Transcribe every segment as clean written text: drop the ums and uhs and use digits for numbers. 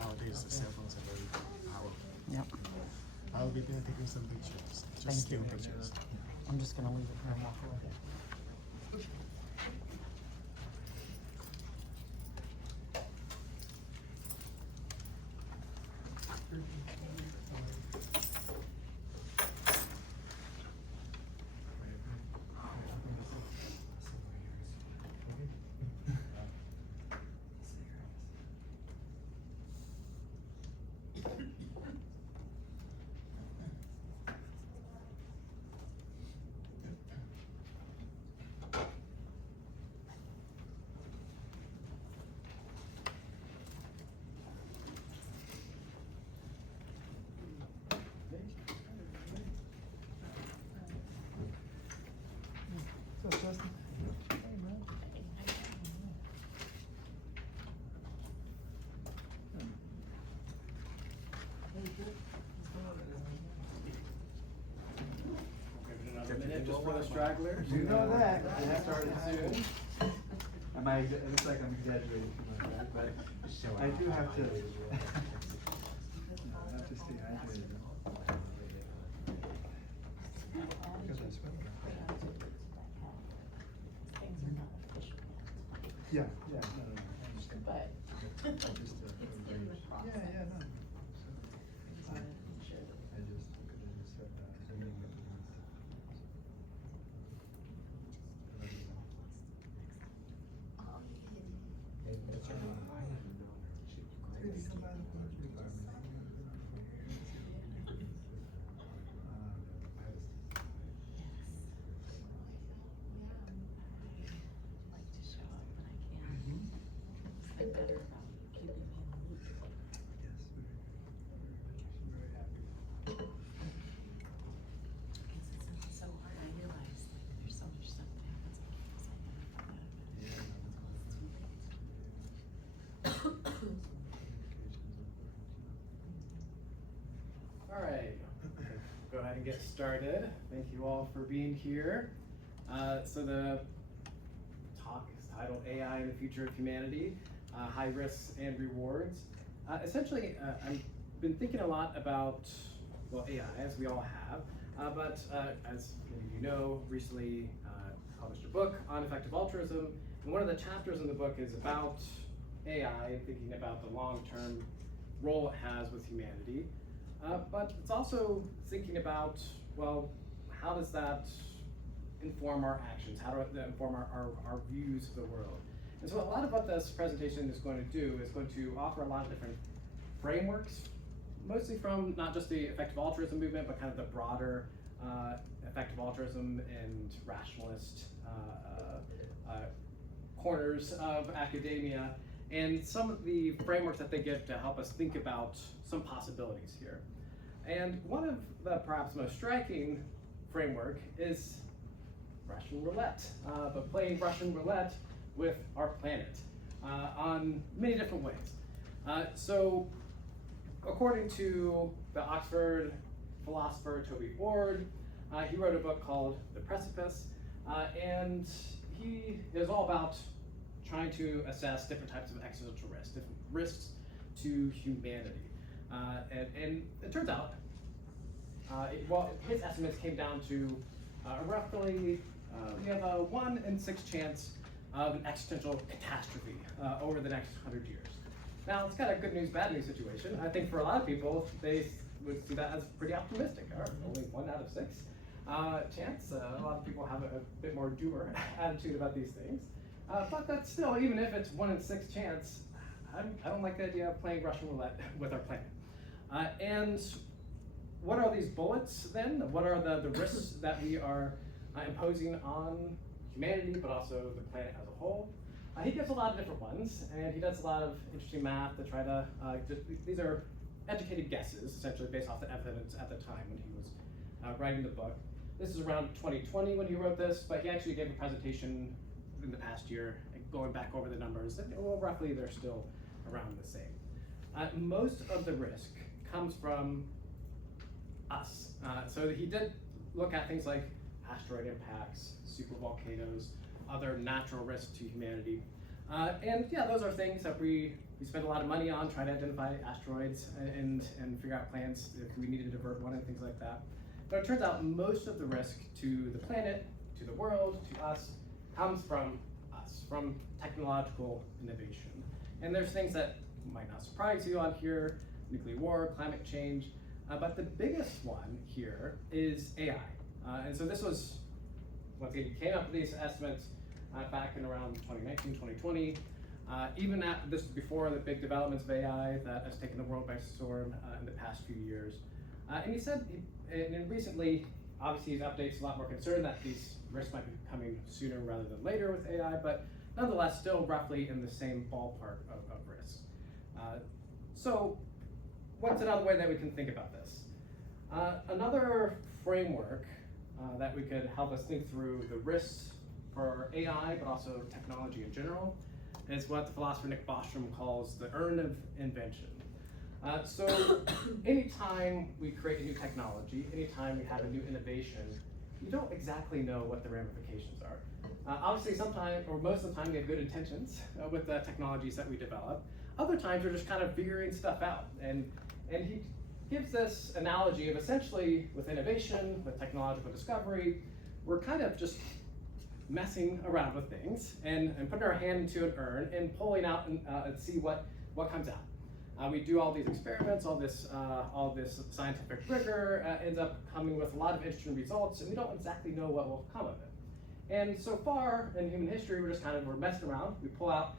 nowadays the cell phones are very powerful. Yep. I'll be there taking some pictures, just Thank still you. pictures. I'm just gonna leave it here and walk away. What's up, Justin? Hey, man. Another minute just for the stragglers. You know that. We'll start it soon. It looks like I'm exaggerating too much, right? But I do have to. I have to stay hydrated. Because I sweat. Yeah, no. I understand. But Just, it's in the process. yeah, no. I just said the meeting with I better about keeping me in the loop. very happy. It's so hard. I realize like there's so much stuff that happens on campus. I never thought of it. Yeah, All right, go ahead and get started. Thank you all for being here. So the talk is titled AI and the Future of Humanity, High Risks and Rewards. Essentially, I've been thinking a lot about, well, AI, as we all have, but as many of you know, recently published a book on effective altruism, and one of the chapters in the book is about AI and thinking about the long-term role it has with humanity. But it's also thinking about, well, how does that inform our actions? How does that inform our views of the world? And so a lot of what this presentation is going to do is going to offer a lot of different frameworks, mostly from not just the effective altruism movement, but kind of the broader effective altruism and rationalist corners of academia, and some of the frameworks that they give to help us think about some possibilities here. And one of the perhaps most striking framework is Russian roulette, but playing Russian roulette with our planet on many different ways. So according to the Oxford philosopher Toby Ord, he wrote a book called The Precipice, and he is all about trying to assess different types of existential risks, different risks to humanity. And it turns out, well, his estimates came down to roughly, we have a 1 in 6 chance of an existential catastrophe over the next 100 years. Now, it's got a good news, bad news situation. I think for a lot of people, they would see that as pretty optimistic, or only 1 out of 6 chance. A lot of people have a bit more doomer attitude about these things. But that's still, even if it's 1 in 6 chance, I don't like the idea of playing Russian roulette with our planet. And what are these bullets then? What are the risks that we are imposing on humanity, but also the planet as a whole? He gives a lot of different ones, and he does a lot of interesting math to try to, these are educated guesses, essentially based off the evidence at the time when he was writing the book. This is around 2020 when he wrote this, but he actually gave a presentation in the past year, going back over the numbers, and well, roughly they're still around the same. Most of the risk comes from us. So he did look at things like asteroid impacts, supervolcanoes, other natural risks to humanity. And yeah, those are things that we we spent a lot of money on trying to identify asteroids and figure out plans if we needed to divert one and things like that. But it turns out most of the risk to the planet, to the world, to us, comes from us, from technological innovation. And there's things that might not surprise you on here: nuclear war, climate change, but the biggest one here is AI. And so this was, once again, we came up with these estimates back in around 2019, 2020. Even this is before the big developments of AI that has taken the world by storm in the past few years. And he said, and recently, obviously his updates a lot more concerned that these risks might be coming sooner rather than later with AI, but nonetheless, still roughly in the same ballpark of risks. So what's another way that we can think about this? Another framework that we could help us think through the risks for AI, but also technology in general, is what the philosopher Nick Bostrom calls the urn of invention. So anytime we create a new technology, anytime we have a new innovation, you don't exactly know what the ramifications are. Obviously, sometimes, or most of the time, we have good intentions with the technologies that we develop. Other times, we're just kind of figuring stuff out. And he gives this analogy of essentially, with innovation, with technological discovery, we're kind of just messing around with things and putting our hand into an urn and pulling out and see what comes out. We do all these experiments, all this scientific rigor ends up coming with a lot of interesting results, and we don't exactly know what will come of it. And so far in human history, we're messing around. We pull out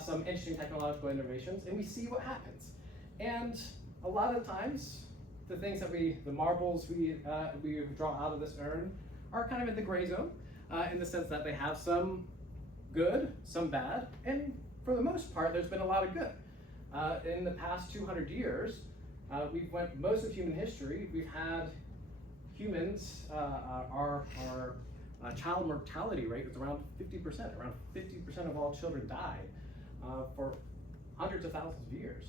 some interesting technological innovations, and we see what happens. And a lot of times, the things that the marbles we draw out of this urn are kind of in the gray zone, in the sense that they have some good, some bad, and for the most part, there's been a lot of good. In the past 200 years, most of human history, we've had humans, our child mortality rate was around 50%. Around 50% of all children died for hundreds of thousands of years.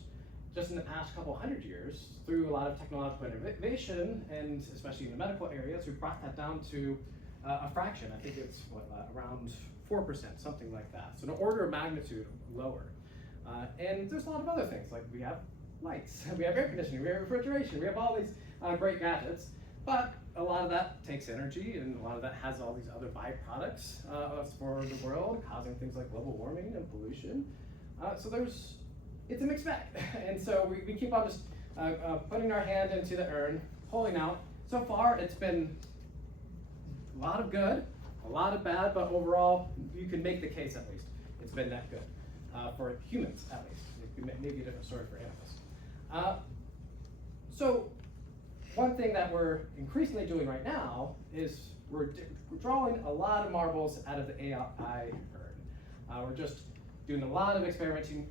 Just in the past couple hundred years, through a lot of technological innovation, and especially in the medical areas, we brought that down to a fraction. I think it's around 4%, something like that. So an order of magnitude lower. And there's a lot of other things, like we have lights, we have air conditioning, we have refrigeration, we have all these great gadgets, but a lot of that takes energy, and a lot of that has all these other byproducts for the world, causing things like global warming and pollution. So it's a mixed bag. And so we keep on just putting our hand into the urn, pulling out. So far, it's been a lot of good, a lot of bad, but overall, you can make the case at least it's been that good. For humans, at least. It may be a different story for animals. So one thing that we're increasingly doing right now is we're drawing a lot of marbles out of the AI urn. We're just doing a lot of experimenting,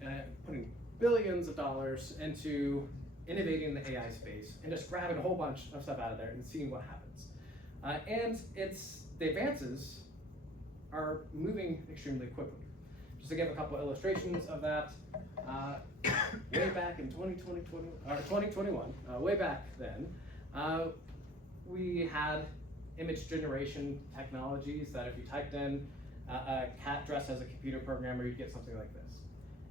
putting billions of dollars into innovating the AI space and just grabbing a whole bunch of stuff out of there and seeing what happens. And the advances are moving extremely quickly. Just to give a couple illustrations of that, way back in 2021, way back then, we had image generation technologies that if you typed in a cat dressed as a computer programmer, you'd get something like this.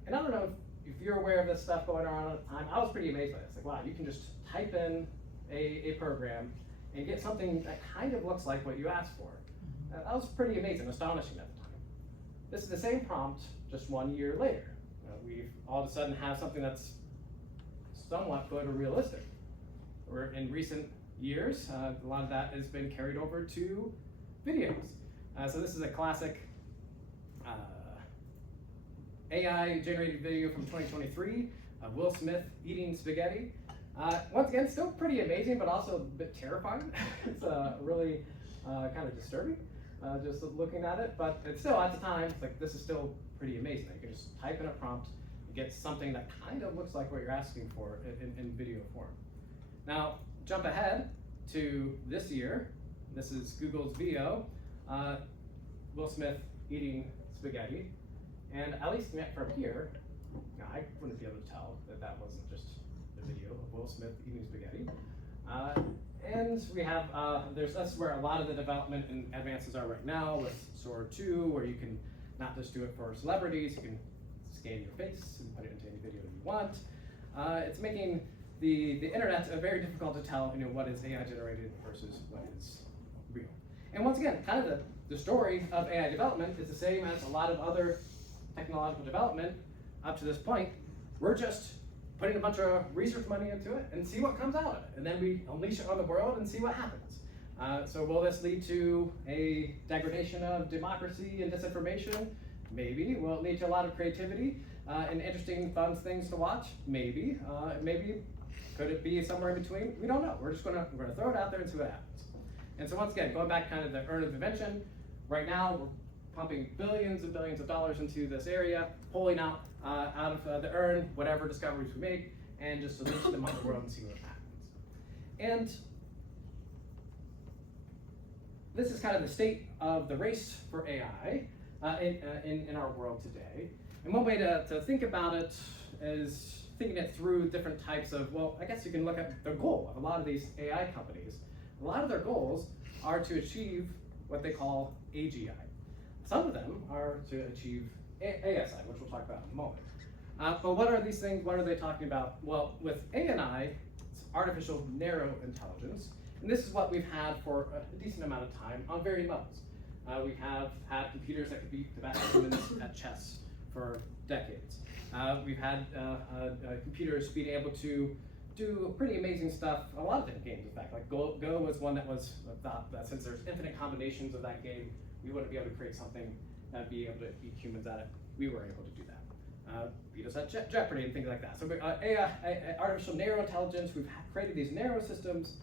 And I don't know if you're aware of this stuff going on at the time. I was pretty amazed by this. Like, wow, you can just type in a program and get something that kind of looks like what you asked for. That was pretty amazing, astonishing at the time. This is the same prompt just 1 year later. We've all of a sudden have something that's somewhat photorealistic. Or in recent years, a lot of that has been carried over to videos. So this is a classic AI-generated video from 2023 of Will Smith eating spaghetti. Once again, still pretty amazing, but also a bit terrifying. It's really kind of disturbing. Just looking at it, but it's still, at the time, it's like, this is still pretty amazing. You can just type in a prompt, you get something that kind of looks like what you're asking for in video form. Now, jump ahead to this year. This is Google's video, Will Smith eating spaghetti. And at least from here, I wouldn't be able to tell that wasn't just a video of Will Smith eating spaghetti. And we have, that's where a lot of the development and advances are right now with Sora 2, where you can not just do it for celebrities, you can scan your face and put it into any video you want. It's making the internet very difficult to tell, what is AI generated versus what is real. And once again, kind of the story of AI development is the same as a lot of other technological development up to this point. We're just putting a bunch of research money into it and see what comes out of it. And then we unleash it on the world and see what happens. So will this lead to a degradation of democracy and disinformation? Maybe. Will it lead to a lot of creativity and interesting, fun things to watch? Maybe. Maybe. Could it be somewhere in between? We don't know. We're gonna throw it out there and see what happens. And so once again, going back kind of the urn of invention, right now we're pumping billions and billions of dollars into this area, pulling out of the urn whatever discoveries we make, and just release them on the world and see what happens. And this is kind of the state of the race for AI in our world today. And one way to think about it is thinking it through different types of, well, I guess you can look at the goal of a lot of these AI companies. A lot of their goals are to achieve what they call AGI. Some of them are to achieve ASI, which we'll talk about in a moment. But what are these things? What are they talking about? Well, with ANI, it's artificial narrow intelligence. And this is what we've had for a decent amount of time on varying levels. We have had computers that could beat the best humans at chess for decades. We've had computers being able to do pretty amazing stuff, a lot of different games in fact. Like Go was one that was thought that since there's infinite combinations of that game, we wouldn't be able to create something that'd be able to beat humans at it. We were able to do that. Beat us at Jeopardy and things like that. So AI, artificial narrow intelligence, we've created these narrow systems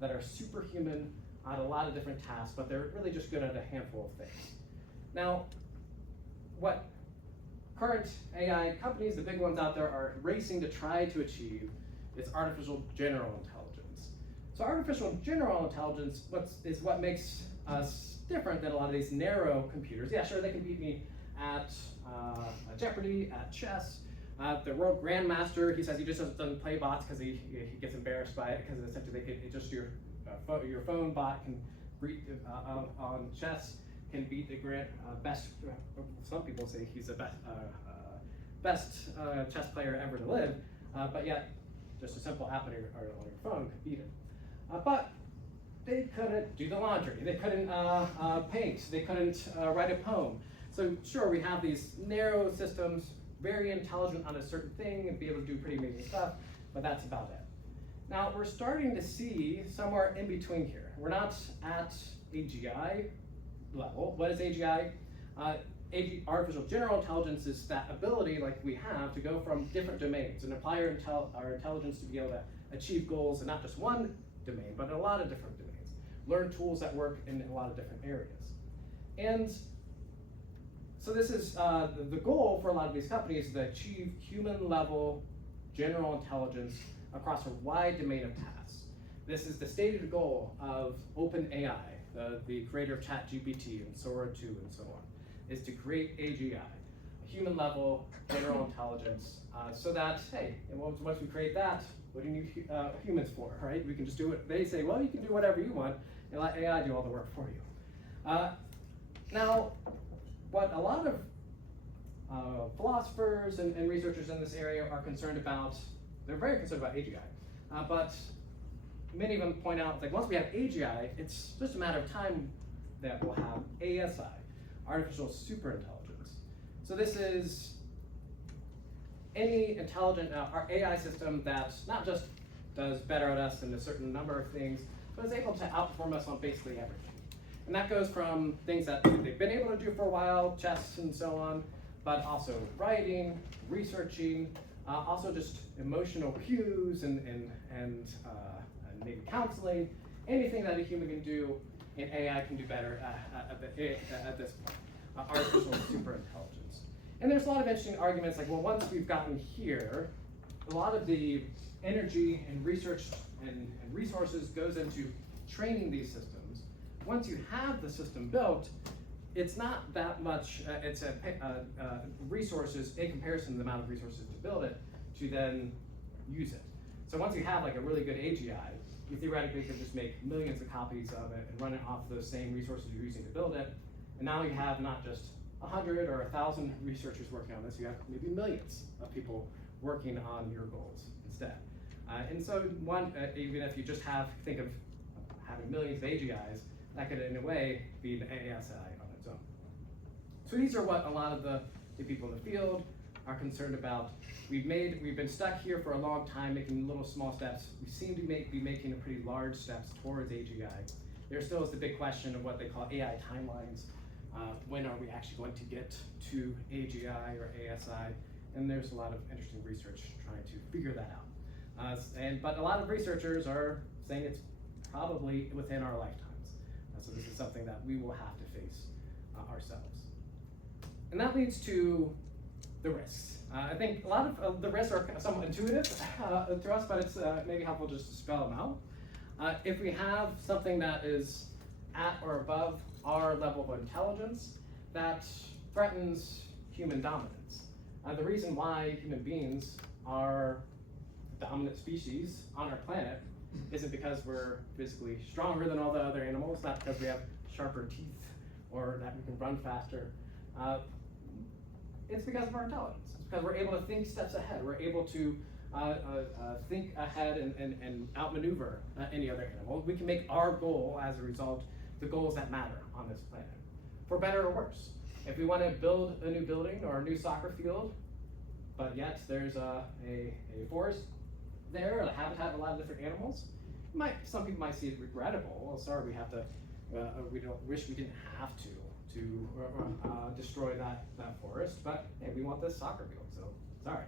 that are superhuman at a lot of different tasks, but they're really just good at a handful of things. Now, what current AI companies, the big ones out there, are racing to try to achieve is artificial general intelligence. So artificial general intelligence is what makes us different than a lot of these narrow computers. Yeah, sure, they can beat me at Jeopardy, at chess. The world grandmaster, he says he just doesn't play bots because he gets embarrassed by it, because essentially your phone bot can beat on chess can beat the best. Some people say he's the best chess player ever to live, but yet just a simple app on your phone could beat it. But they couldn't do the laundry. They couldn't paint. They couldn't write a poem. So sure, we have these narrow systems, very intelligent on a certain thing and be able to do pretty amazing stuff, but that's about it. Now we're starting to see somewhere in between here. We're not at AGI level. What is AGI? Artificial general intelligence is that ability, like we have, to go from different domains and apply our intelligence to be able to achieve goals in not just one domain, but in a lot of different domains. Learn tools that work in a lot of different areas. And so this is the goal for a lot of these companies, is to achieve human-level general intelligence across a wide domain of tasks. This is the stated goal of OpenAI, the creator of ChatGPT and Sora 2 and so on, is to create AGI, a human-level general intelligence, so that, hey, once we create that, what do you need humans for, right? We can just do it. They say, well, you can do whatever you want, and let AI do all the work for you. Now, what a lot of philosophers and researchers in this area are concerned about, they're very concerned about AGI, but many of them point out, like, once we have AGI, it's just a matter of time that we'll have ASI, artificial superintelligence. So this is any intelligent AI system that not just does better at us in a certain number of things, but is able to outperform us on basically everything. And that goes from things that they've been able to do for a while, chess and so on, but also writing, researching, also just emotional cues and maybe counseling. Anything that a human can do, and AI can do better at this point. Artificial superintelligence. And there's a lot of interesting arguments, like, well, once we've gotten here, a lot of the energy and research and resources goes into training these systems. Once you have the system built, it's not that much, it's resources in comparison to the amount of resources to build it, to then use it. So once you have like a really good AGI, you theoretically could just make millions of copies of it and run it off those same resources you're using to build it. And now you have not just 100 or 1,000 researchers working on this, you have maybe millions of people working on your goals instead. And so even if you just think of having millions of AGIs, that could in a way be an ASI on its own. So these are what a lot of the people in the field are concerned about. We've been stuck here for a long time making little small steps. We seem to be making a pretty large steps towards AGI. There still is the big question of what they call AI timelines. When are we actually going to get to AGI or ASI? And there's a lot of interesting research trying to figure that out. But a lot of researchers are saying it's probably within our lifetimes. So this is something that we will have to face ourselves. And that leads to the risks. I think a lot of the risks are somewhat intuitive to us, but it's maybe helpful just to spell them out. If we have something that is at or above our level of intelligence, that threatens human dominance. The reason why human beings are the dominant species on our planet isn't because we're physically stronger than all the other animals, not because we have sharper teeth or that we can run faster. It's because of our intelligence. It's because we're able to think steps ahead. We're able to think ahead and outmaneuver any other animal. We can make our goal, as a result, the goals that matter on this planet, for better or worse. If we want to build a new building or a new soccer field, but yet there's a forest there, a habitat of a lot of different animals, some people might see it regrettable. Well, sorry, we have to. We don't wish we didn't have to destroy that forest, but hey, we want this soccer field. So sorry,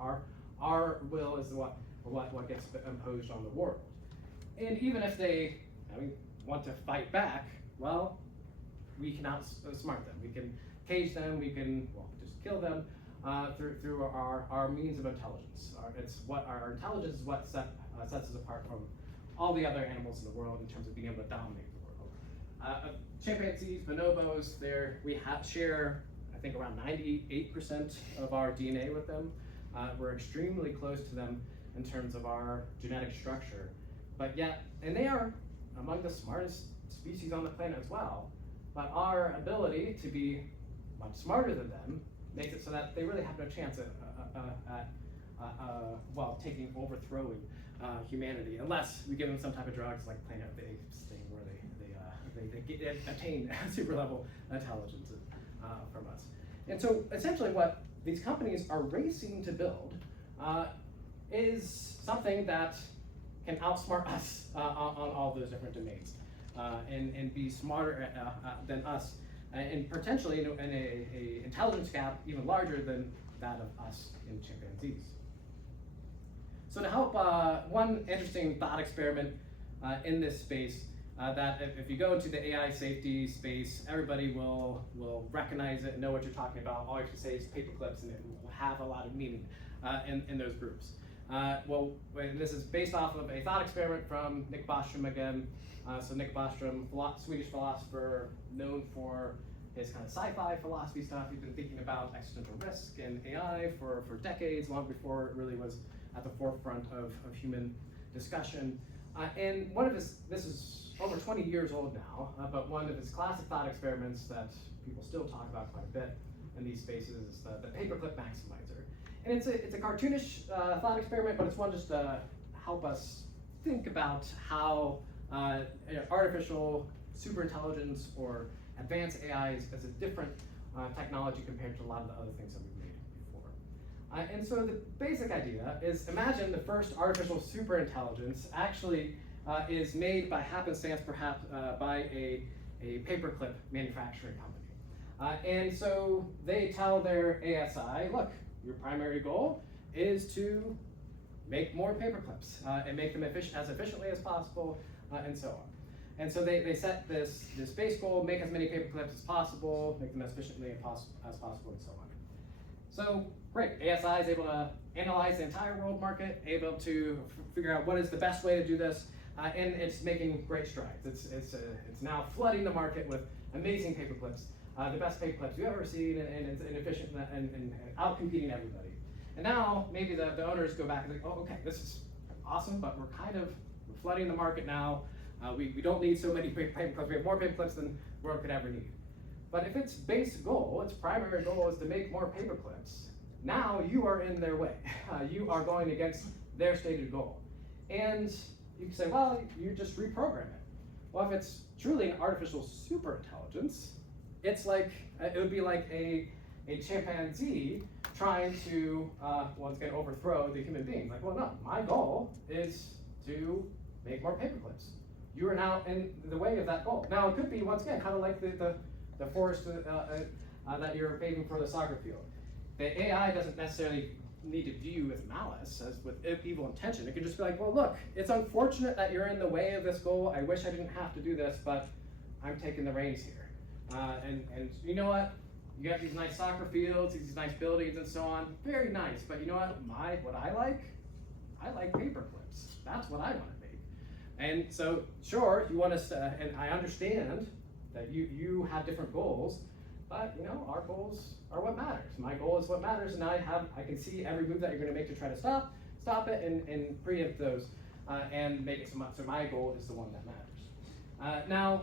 our will is what gets imposed on the world. And even if they want to fight back, well, we can outsmart them. We can cage them. We can just kill them through our means of intelligence. Our intelligence is what sets us apart from all the other animals in the world in terms of being able to dominate the world. Chimpanzees, bonobos, we share, I think, around 98% of our DNA with them. We're extremely close to them in terms of our genetic structure, and they are among the smartest species on the planet as well. But our ability to be much smarter than them makes it so that they really have no chance at overthrowing humanity, unless we give them some type of drugs like Planet of the Apes thing, where they attain super level intelligence from us. And so essentially what these companies are racing to build is something that can outsmart us on all those different domains and be smarter than us, and potentially in a intelligence gap even larger than that of us in chimpanzees. So to help, one interesting thought experiment in this space, that if you go into the AI safety space, everybody will recognize it and know what you're talking about. All you have to say is paperclips, and it will have a lot of meaning in those groups. And this is based off of a thought experiment from Nick Bostrom again. So Nick Bostrom, Swedish philosopher, known for his kind of sci-fi philosophy stuff. He's been thinking about existential risk and AI for decades, long before it really was at the forefront of human discussion. And this is over 20 years old now, but one of his classic thought experiments that people still talk about quite a bit in these spaces is the paperclip maximizer. And it's a cartoonish thought experiment, but it's one just to help us think about how artificial superintelligence or advanced AI is a different technology compared to a lot of the other things that we've made before. And so the basic idea is, imagine the first artificial superintelligence actually is made by happenstance, perhaps by a paperclip manufacturing company. And so they tell their ASI, look, your primary goal is to make more paperclips and make them as efficiently as possible, and so on. And so they set this base goal, make as many paperclips as possible, make them as efficiently as possible, and so on. So great, ASI is able to analyze the entire world market, able to figure out what is the best way to do this, and it's making great strides. It's now flooding the market with amazing paperclips, the best paperclips you've ever seen, and it's efficient and out-competing everybody. And now maybe the owners go back and think, oh, okay, this is awesome, but we're flooding the market now. We don't need so many paperclips. We have more paperclips than the world could ever need. But if its base goal, its primary goal is to make more paperclips, now you are in their way. You are going against their stated goal. And you can say, well, you just reprogram it. Well, if it's truly an artificial superintelligence, it's like, it would be like a chimpanzee trying to, once again, overthrow the human being. Like, well, no, my goal is to make more paperclips. You are now in the way of that goal. Now, it could be, once again, kind of like the forest that you're paving for the soccer field. The AI doesn't necessarily need to view with malice, as with evil intention. It can just be like, well, look, it's unfortunate that you're in the way of this goal. I wish I didn't have to do this, but I'm taking the reins here. And you know what? You got these nice soccer fields, these nice buildings and so on. Very nice, but you know what? What I like paper clips. That's what I want to make. And so, sure, you want to, and I understand that you have different goals, but you know, our goals are what matters. My goal is what matters, and I can see every move that you're going to make to try to stop it and preempt those, and make it so my goal is the one that matters. Now,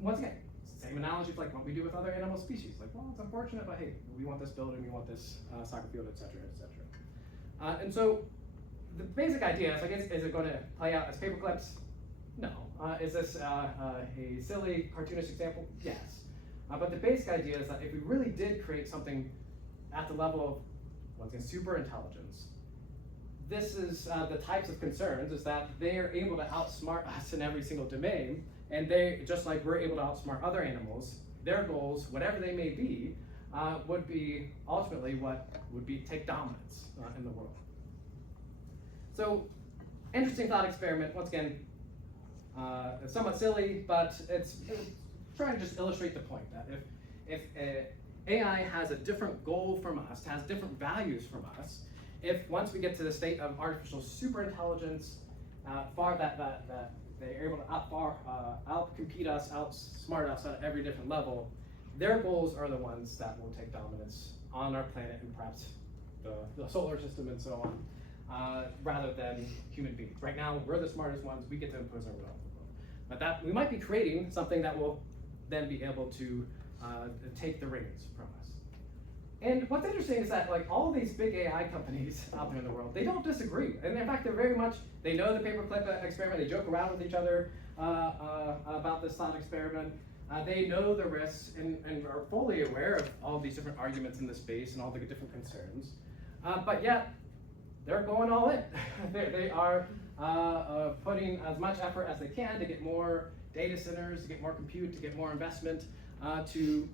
once again, same analogy like what we do with other animal species. Like, well, it's unfortunate, but hey, we want this building, we want this soccer field, etc., etc. And so, the basic idea is, like, is it going to play out as paperclips? No. Is this a silly, cartoonish example? Yes. But the basic idea is that if we really did create something at the level of, once again, super intelligence, this is the types of concerns, is that they are able to outsmart us in every single domain, and they, just like we're able to outsmart other animals, their goals, whatever they may be, would be ultimately what would be take dominance in the world. So, interesting thought experiment, once again, somewhat silly, but it's trying to just illustrate the point that if AI has a different goal from us, has different values from us, if once we get to the state of artificial superintelligence, that they're able to outcompete us, outsmart us at every different level, their goals are the ones that will take dominance on our planet and perhaps the solar system and so on, rather than human beings. Right now, we're the smartest ones, we get to impose our will on the world. But that we might be creating something that will then be able to take the reins from us. And what's interesting is that, like, all of these big AI companies out there in the world, they don't disagree. And in fact, they're very much, they know the paperclip experiment, they joke around with each other about this thought experiment. They know the risks and are fully aware of all these different arguments in the space and all the different concerns. But yet, they're going all in. They are putting as much effort as they can to get more data centers, to get more compute, to get more investment, to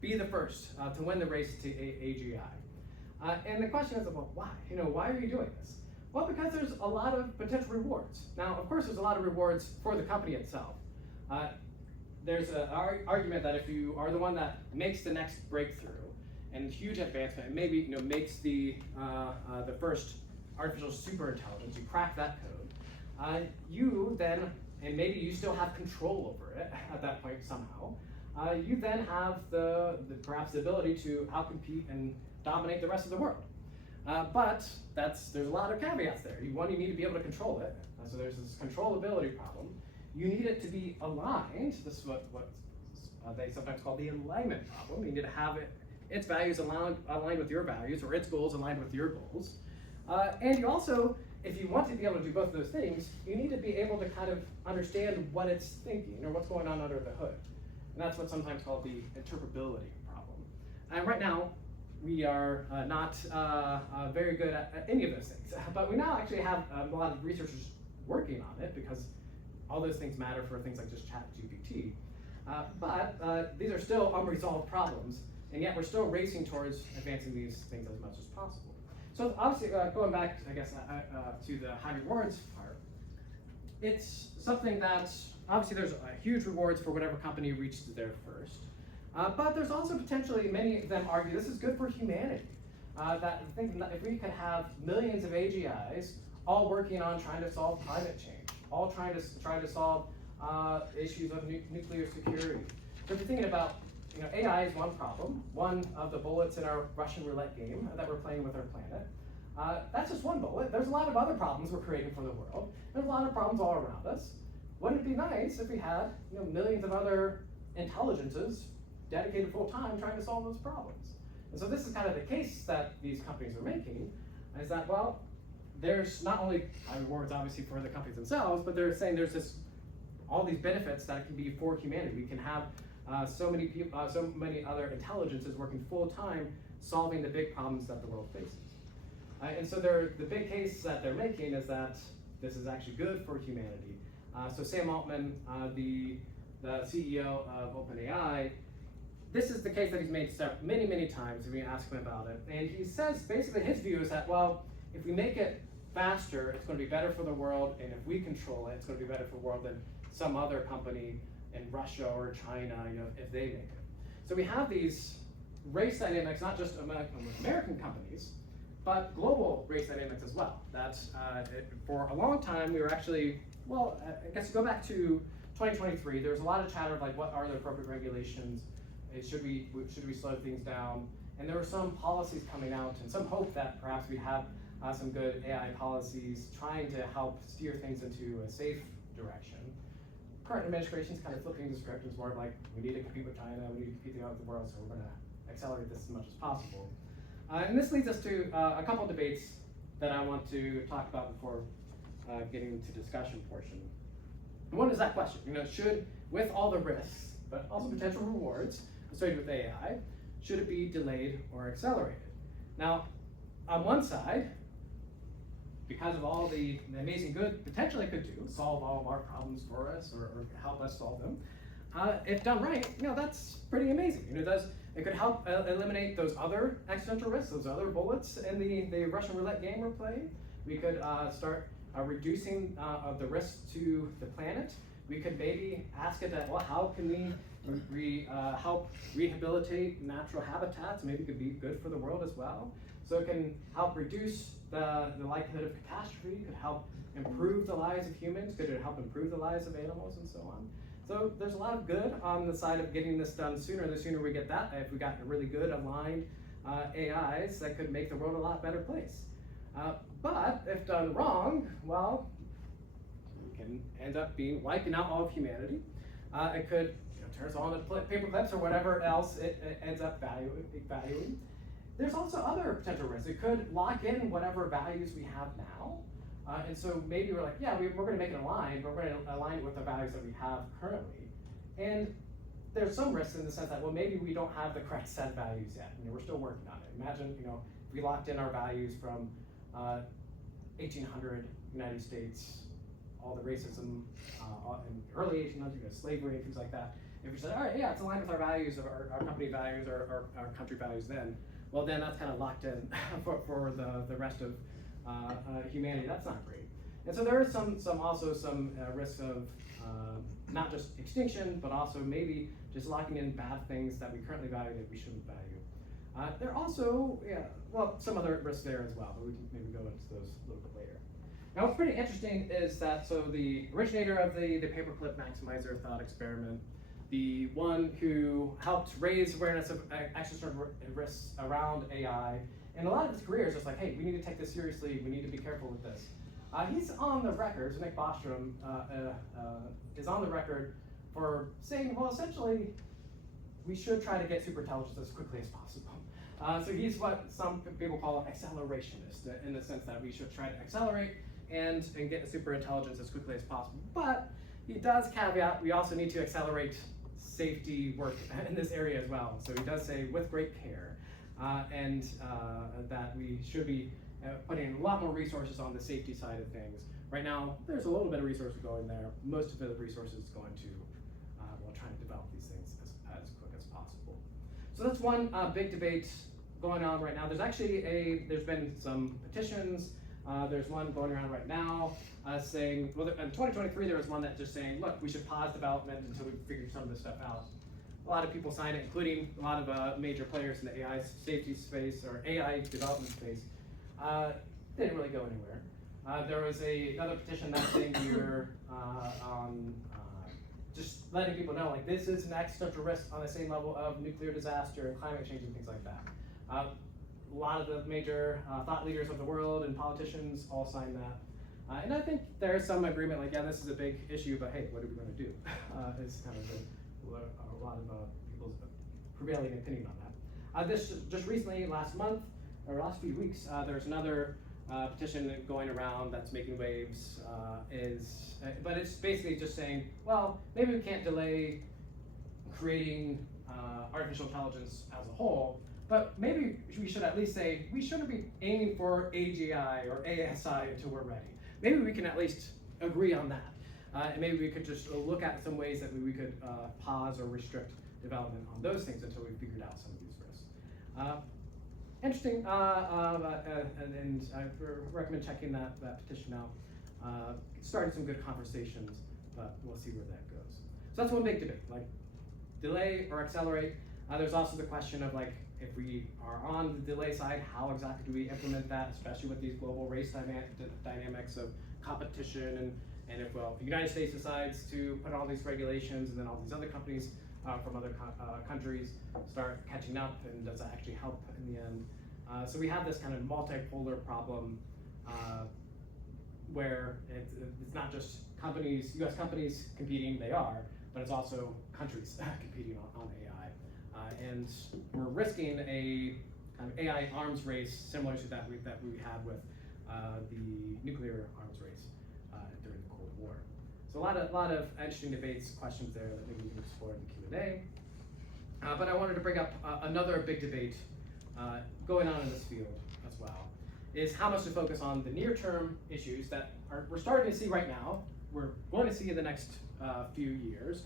be the first to win the race to AGI. And the question is, well, why? You know, why are you doing this? Well, because there's a lot of potential rewards. Now, of course, there's a lot of rewards for the company itself. There's an argument that if you are the one that makes the next breakthrough and huge advancement, and maybe makes the first artificial superintelligence, you crack that code, you then, and maybe you still have control over it at that point somehow, you then have perhaps the ability to outcompete and dominate the rest of the world. But there's a lot of caveats there. One, you need to be able to control it. So there's this controllability problem. You need it to be aligned. This is what they sometimes call the alignment problem. You need to have its values aligned with your values, or its goals aligned with your goals. And you also, if you want to be able to do both of those things, you need to be able to kind of understand what it's thinking or what's going on under the hood. And that's what's sometimes called the interpretability problem. And right now, we are not very good at any of those things. But we now actually have a lot of researchers working on it, because all those things matter for things like just ChatGPT. But these are still unresolved problems, and yet we're still racing towards advancing these things as much as possible. So obviously, going back, I guess, to the high rewards part, it's something that, obviously there's huge rewards for whatever company reaches there first. But there's also potentially, many of them argue, this is good for humanity. That if we could have millions of AGIs all working on trying to solve climate change, all trying to solve issues of nuclear security. So if you're thinking about, AI is one problem, one of the bullets in our Russian roulette game that we're playing with our planet. That's just one bullet. There's a lot of other problems we're creating for the world. There's a lot of problems all around us. Wouldn't it be nice if we had millions of other intelligences dedicated full time trying to solve those problems. And so this is kind of the case that these companies are making, is that, well, there's not only rewards obviously for the companies themselves, but they're saying there's all these benefits that can be for humanity. We can have so many people, so many other intelligences working full time, solving the big problems that the world faces. And so the big case that they're making is that this is actually good for humanity. So Sam Altman, the CEO of OpenAI, this is the case that he's made many, many times. We ask him about it, and he says basically his view is that, well, if we make it faster, it's going to be better for the world, and if we control it, it's going to be better for the world than some other company in Russia or China, if they make it. So we have these race dynamics, not just among American companies, but global race dynamics as well. That for a long time we were actually, well, I guess go back to 2023. There was a lot of chatter of like, what are the appropriate regulations? Should we slow things down? And there were some policies coming out and some hope that perhaps we'd have some good AI policies trying to help steer things into a safe direction. Current administration's kind of flipping the script. It's more like, we need to compete with China, we need to compete with the world, so we're going to accelerate this as much as possible. And this leads us to a couple debates that I want to talk about before getting into discussion portion. And one is that question, should, with all the risks, but also potential rewards associated with AI, should it be delayed or accelerated? Now, on one side, because of all the amazing good potential it could do, solve all of our problems for us or help us solve them, if done right, that's pretty amazing. It could help eliminate those other existential risks, those other bullets in the Russian roulette game we're playing. We could start reducing the risks to the planet. We could maybe ask it that, well, how can we help rehabilitate natural habitats? Maybe it could be good for the world as well. So it can help reduce the likelihood of catastrophe, could help improve the lives of humans, could it help improve the lives of animals and so on. So there's a lot of good on the side of getting this done sooner. The sooner we get that, if we got really good aligned AIs, that could make the world a lot better place. But if done wrong, well, it can end up wiping out all of humanity. It could turn us all into paper clips or whatever else it ends up valuing. There's also other potential risks. It could lock in whatever values we have now. And so maybe we're like, yeah, we're going to make it aligned, but we're going to align it with the values that we have currently. And there's some risks in the sense that, well, maybe we don't have the correct set of values yet. We're still working on it. Imagine, if we locked in our values from 1800 United States, all the racism in early 1800s, slavery and things like that. If we said, all right, yeah, it's aligned with our values, our company values, our country values then, well, then that's kind of locked in for the rest of humanity. That's not great. And so there is also some risks of not just extinction, but also maybe just locking in bad things that we currently value that we shouldn't value. There are also, some other risks there as well, but we can maybe go into those a little bit later. Now, what's pretty interesting is that, so the originator of the paperclip maximizer thought experiment, the one who helped raise awareness of existential risks around AI, and a lot of his career is just like, hey, we need to take this seriously, we need to be careful with this. He's on the record, so Nick Bostrom is on the record for saying, well, essentially, we should try to get superintelligence as quickly as possible. So he's what some people call an accelerationist, in the sense that we should try to accelerate and get superintelligence as quickly as possible. But he does caveat, we also need to accelerate safety work in this area as well. So he does say, with great care, and that we should be putting a lot more resources on the safety side of things. Right now, there's a little bit of resources going there. Most of the resources going to, trying to develop these things as quick as possible. So that's one big debate going on right now. There's actually there's been some petitions. There's one going around right now saying, well, in 2023 there was one that just saying, look, we should pause development until we figure some of this stuff out. A lot of people signed it, including a lot of major players in the AI safety space or AI development space. Didn't really go anywhere. There was another petition that saying we were just letting people know, like, this is an existential risk on the same level of nuclear disaster and climate change and things like that. A lot of the major thought leaders of the world and politicians all signed that. And I think there's some agreement, like, yeah, this is a big issue, but hey, what are we going to do? Is kind of a lot of people's prevailing opinion on that. This just recently, last month, or last few weeks, there's another petition going around that's making waves, but it's basically just saying, well, maybe we can't delay creating artificial intelligence as a whole, but maybe we should at least say we shouldn't be aiming for AGI or ASI until we're ready. Maybe we can at least agree on that. And maybe we could just look at some ways that we could pause or restrict development on those things until we figured out some of these risks. Interesting, and I recommend checking that petition out. Starting some good conversations, but we'll see where that goes. So that's one big debate, like delay or accelerate. There's also the question of like, if we are on the delay side, how exactly do we implement that, especially with these global race dynamics of competition, and if, well, the United States decides to put all these regulations and then all these other companies from other countries start catching up, and does that actually help in the end? So we have this kind of multipolar problem where it's not just companies, US companies competing, they are, but it's also countries competing on AI. And we're risking a kind of AI arms race similar to that we had with the nuclear arms race during the Cold War. So a lot of interesting debates, questions there that maybe we can explore in the Q&A. But I wanted to bring up another big debate going on in this field as well, is how much to focus on the near-term issues that we're starting to see right now, we're going to see in the next few years,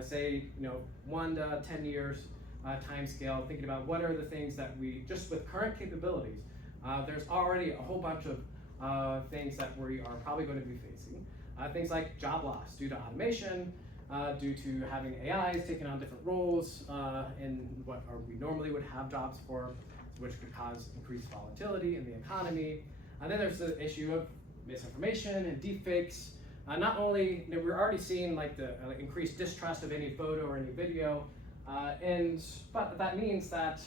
say 1 to 10 years time scale, thinking about what are the things that we, just with current capabilities, there's already a whole bunch of things that we are probably going to be facing. Things like job loss due to automation, due to having AIs taking on different roles in what we normally would have jobs for, which could cause increased volatility in the economy. And then there's the issue of misinformation and deepfakes. Not only, we're already seeing like the increased distrust of any photo or any video, but that means that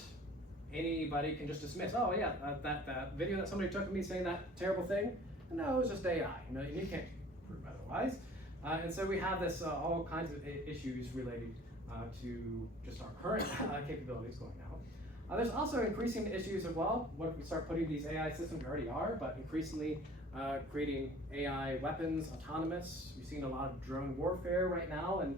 anybody can just dismiss, oh yeah, that video that somebody took of me saying that terrible thing, no, it was just AI. You can't prove otherwise. And so we have this all kinds of issues related to just our current capabilities going out. There's also increasing issues of, well, what if we start putting these AI systems, we already are, but increasingly creating AI weapons, autonomous. We've seen a lot of drone warfare right now, and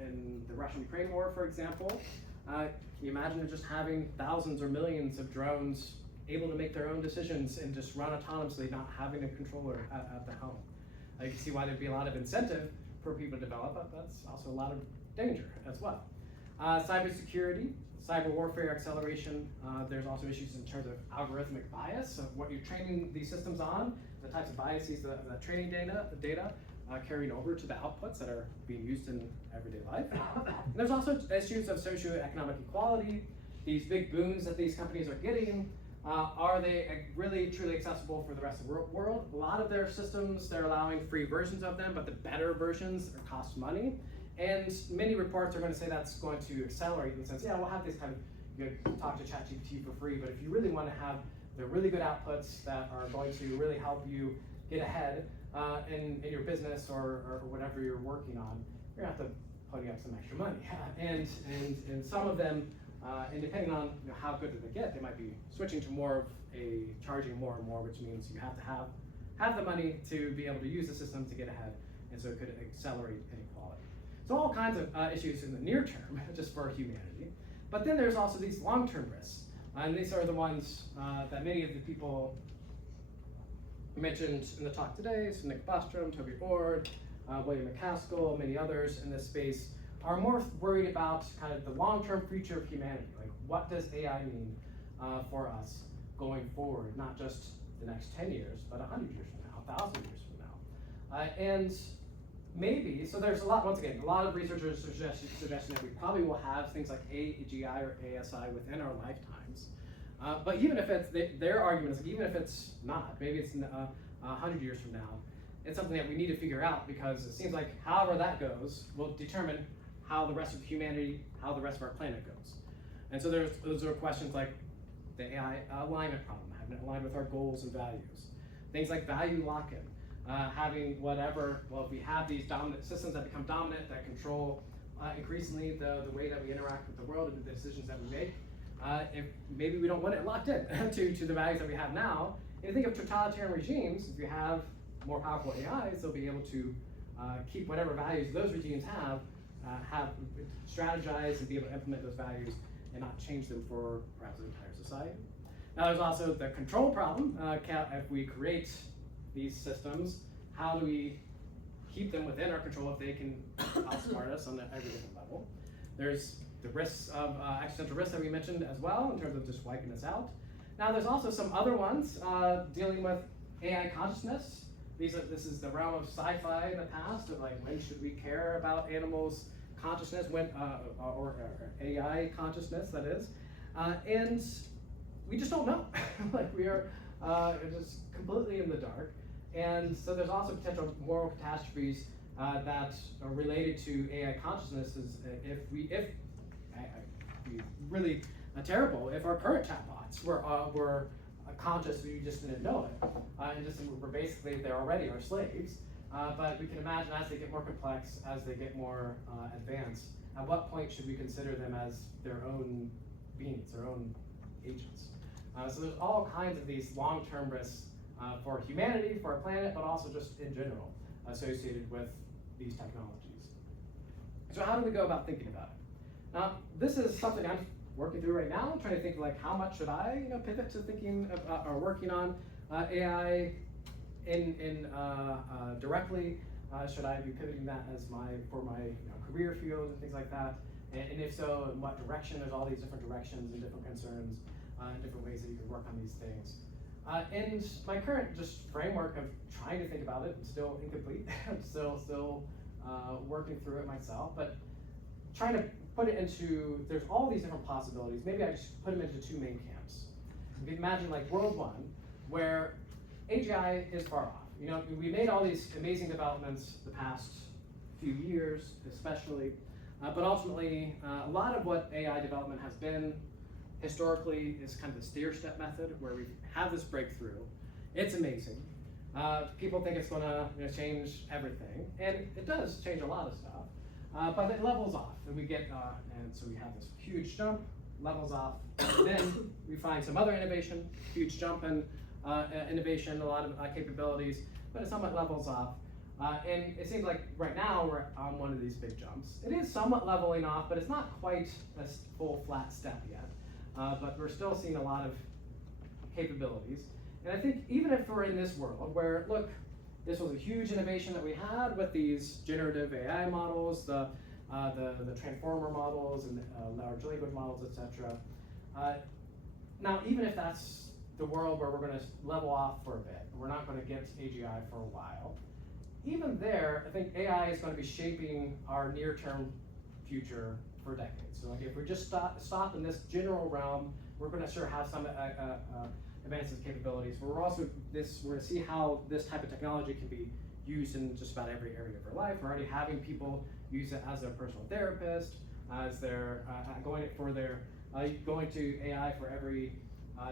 in the Russian-Ukraine war, for example. Can you imagine just having thousands or millions of drones able to make their own decisions and just run autonomously, not having a controller at the helm? You can see why there'd be a lot of incentive for people to develop, but that's also a lot of danger as well. Cybersecurity, cyber warfare acceleration. There's also issues in terms of algorithmic bias of what you're training these systems on, the types of biases, the training data carrying over to the outputs that are being used in everyday life. And there's also issues of socioeconomic equality, these big boons that these companies are getting. Are they really truly accessible for the rest of the world? A lot of their systems, they're allowing free versions of them, but the better versions cost money. And many reports are going to say that's going to accelerate in the sense, yeah, we'll have these kind of, you can talk to ChatGPT for free, but if you really want to have the really good outputs that are going to really help you get ahead in your business or whatever you're working on, you're going to have to pony up some extra money. And some of them, and depending on how good do they get, they might be switching to more of a charging more and more, which means you have to have the money to be able to use the system to get ahead, and so it could accelerate inequality. So all kinds of issues in the near term, just for humanity. But then there's also these long-term risks, and these are the ones that many of the people mentioned in the talk today. So Nick Bostrom, Toby Ord, William McCaskill, many others in this space are more worried about kind of the long-term future of humanity. Like, what does AI mean for us going forward? Not just the next 10 years, but 100 years from now, 1,000 years from now. And maybe, so there's a lot, once again, a lot of researchers suggesting that we probably will have things like AGI or ASI within our lifetimes. But even if it's, their argument is, even if it's not, maybe it's 100 years from now, it's something that we need to figure out, because it seems like however that goes will determine how the rest of humanity, how the rest of our planet goes. And so those are questions like the AI alignment problem, having it aligned with our goals and values. Things like value lock-in, having whatever, well, if we have these dominant systems that become dominant, that control increasingly the way that we interact with the world and the decisions that we make. If maybe we don't want it locked in to the values that we have now. And you think of totalitarian regimes, if you have more powerful AIs, they'll be able to keep whatever values those regimes have strategize and be able to implement those values and not change them for perhaps the entire society. Now there's also the control problem. If we create these systems, how do we keep them within our control if they can outsmart us on every different level? There's the risks of existential risks that we mentioned as well in terms of just wiping us out. Now there's also some other ones dealing with AI consciousness. This is the realm of sci-fi in the past of like when should we care about animals' consciousness, when or AI consciousness that is, and we just don't know. Like we are just completely in the dark, and so there's also potential moral catastrophes that are related to AI consciousness. Is if really terrible if our current chatbots were conscious, we just didn't know it, and just we're basically they're already our slaves. But we can imagine as they get more complex, as they get more advanced, at what point should we consider them as their own beings, their own agents? So there's all kinds of these long-term risks for humanity, for our planet, but also just in general associated with these technologies. So how do we go about thinking about it? Now, this is something I'm working through right now. I'm trying to think like how much should I pivot to thinking or working on AI in directly? Should I be pivoting that as for my career field and things like that? And if so, in what direction? There's all these different directions and different concerns and different ways that you can work on these things. And my current just framework of trying to think about it is still incomplete. I'm still working through it myself, but trying to put it into, there's all these different possibilities. Maybe I just put them into two main camps. If you imagine like world one, where AGI is far off. We made all these amazing developments the past few years, especially, but ultimately, a lot of what AI development has been historically is kind of the stair-step method, where we have this breakthrough. It's amazing. People think it's going to change everything, and it does change a lot of stuff. But it levels off, and we get, and so we have this huge jump, levels off. Then we find some other innovation, huge jump in innovation, a lot of capabilities, but it somewhat levels off. And it seems like right now we're on one of these big jumps. It is somewhat leveling off, but it's not quite a full flat step yet. But we're still seeing a lot of capabilities. And I think even if we're in this world where, look, this was a huge innovation that we had with these generative AI models, the transformer models and large language models, etc. Now, even if that's the world where we're going to level off for a bit, we're not going to get AGI for a while, even there, I think AI is going to be shaping our near-term future for decades. So like if we just stop in this general realm, we're going to sure have some advances capabilities, but we're also we're going to see how this type of technology can be used in just about every area of our life. We're already having people use it as their personal therapist, as they're going to AI for every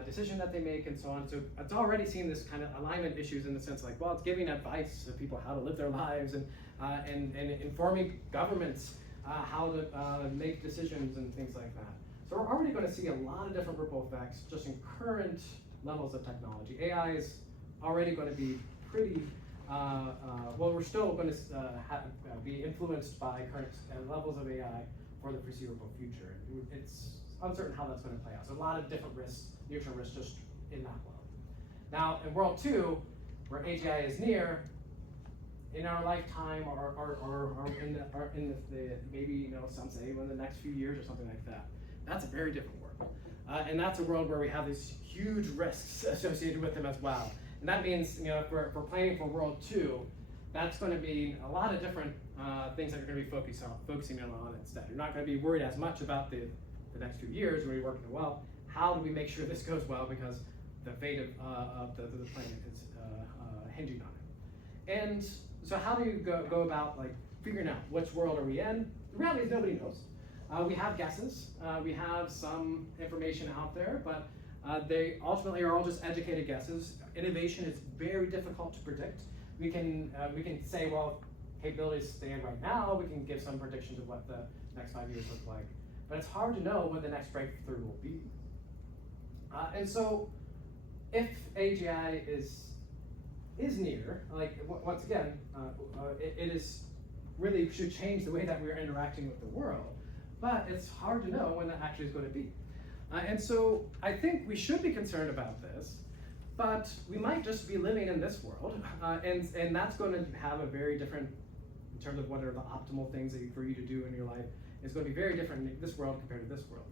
decision that they make and so on. So it's already seen this kind of alignment issues in the sense like, well, it's giving advice to people how to live their lives and informing governments how to make decisions and things like that. So we're already going to see a lot of different ripple effects just in current levels of technology. AI is already going to be pretty, well, we're still going to be influenced by current levels of AI for the foreseeable future. It's uncertain how that's going to play out. So a lot of different risks, near-term risks just in that world. Now, in world two, where AGI is near, in our lifetime or in the maybe, some say in the next few years or something like that, that's a very different world. And that's a world where we have these huge risks associated with them as well. And that means, if we're planning for world two, that's going to be a lot of different things that you're going to be focusing on instead. You're not going to be worried as much about the next few years where you're working well. How do we make sure this goes well, because the fate of the planet is hinging on it. And so how do you go about figuring out which world are we in? The reality is nobody knows. We have guesses. We have some information out there, but they ultimately are all just educated guesses. Innovation is very difficult to predict. We can say, well, capabilities stand right now. We can give some predictions of what the next 5 years look like, but it's hard to know when the next breakthrough will be. And so, if AGI is near, like once again, it is really should change the way that we're interacting with the world, but it's hard to know when that actually is going to be. And so I think we should be concerned about this, but we might just be living in this world, and that's going to have a very different, in terms of what are the optimal things for you to do in your life, is going to be very different in this world compared to this world.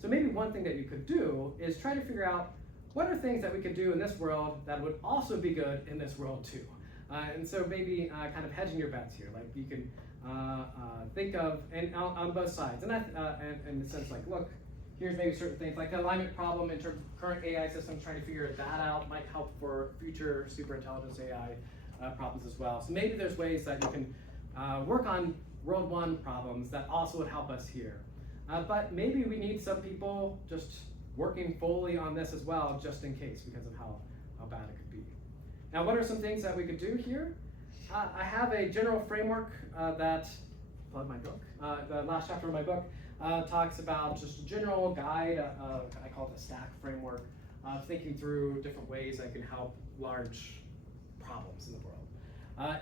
So maybe one thing that you could do is try to figure out what are things that we could do in this world that would also be good in this world too. And so maybe kind of hedging your bets here, like you can think of, and on both sides, and in the sense like, look, here's maybe certain things like the alignment problem in terms of current AI systems, trying to figure that out might help for future superintelligence AI problems as well. So maybe there's ways that you can work on world one problems that also would help us here. But maybe we need some people just working fully on this as well, just in case, because of how bad it could be. Now, what are some things that we could do here? I have a general framework that, plug my book, the last chapter of my book talks about just a general guide, I call it the stack framework, thinking through different ways that can help large problems in the world.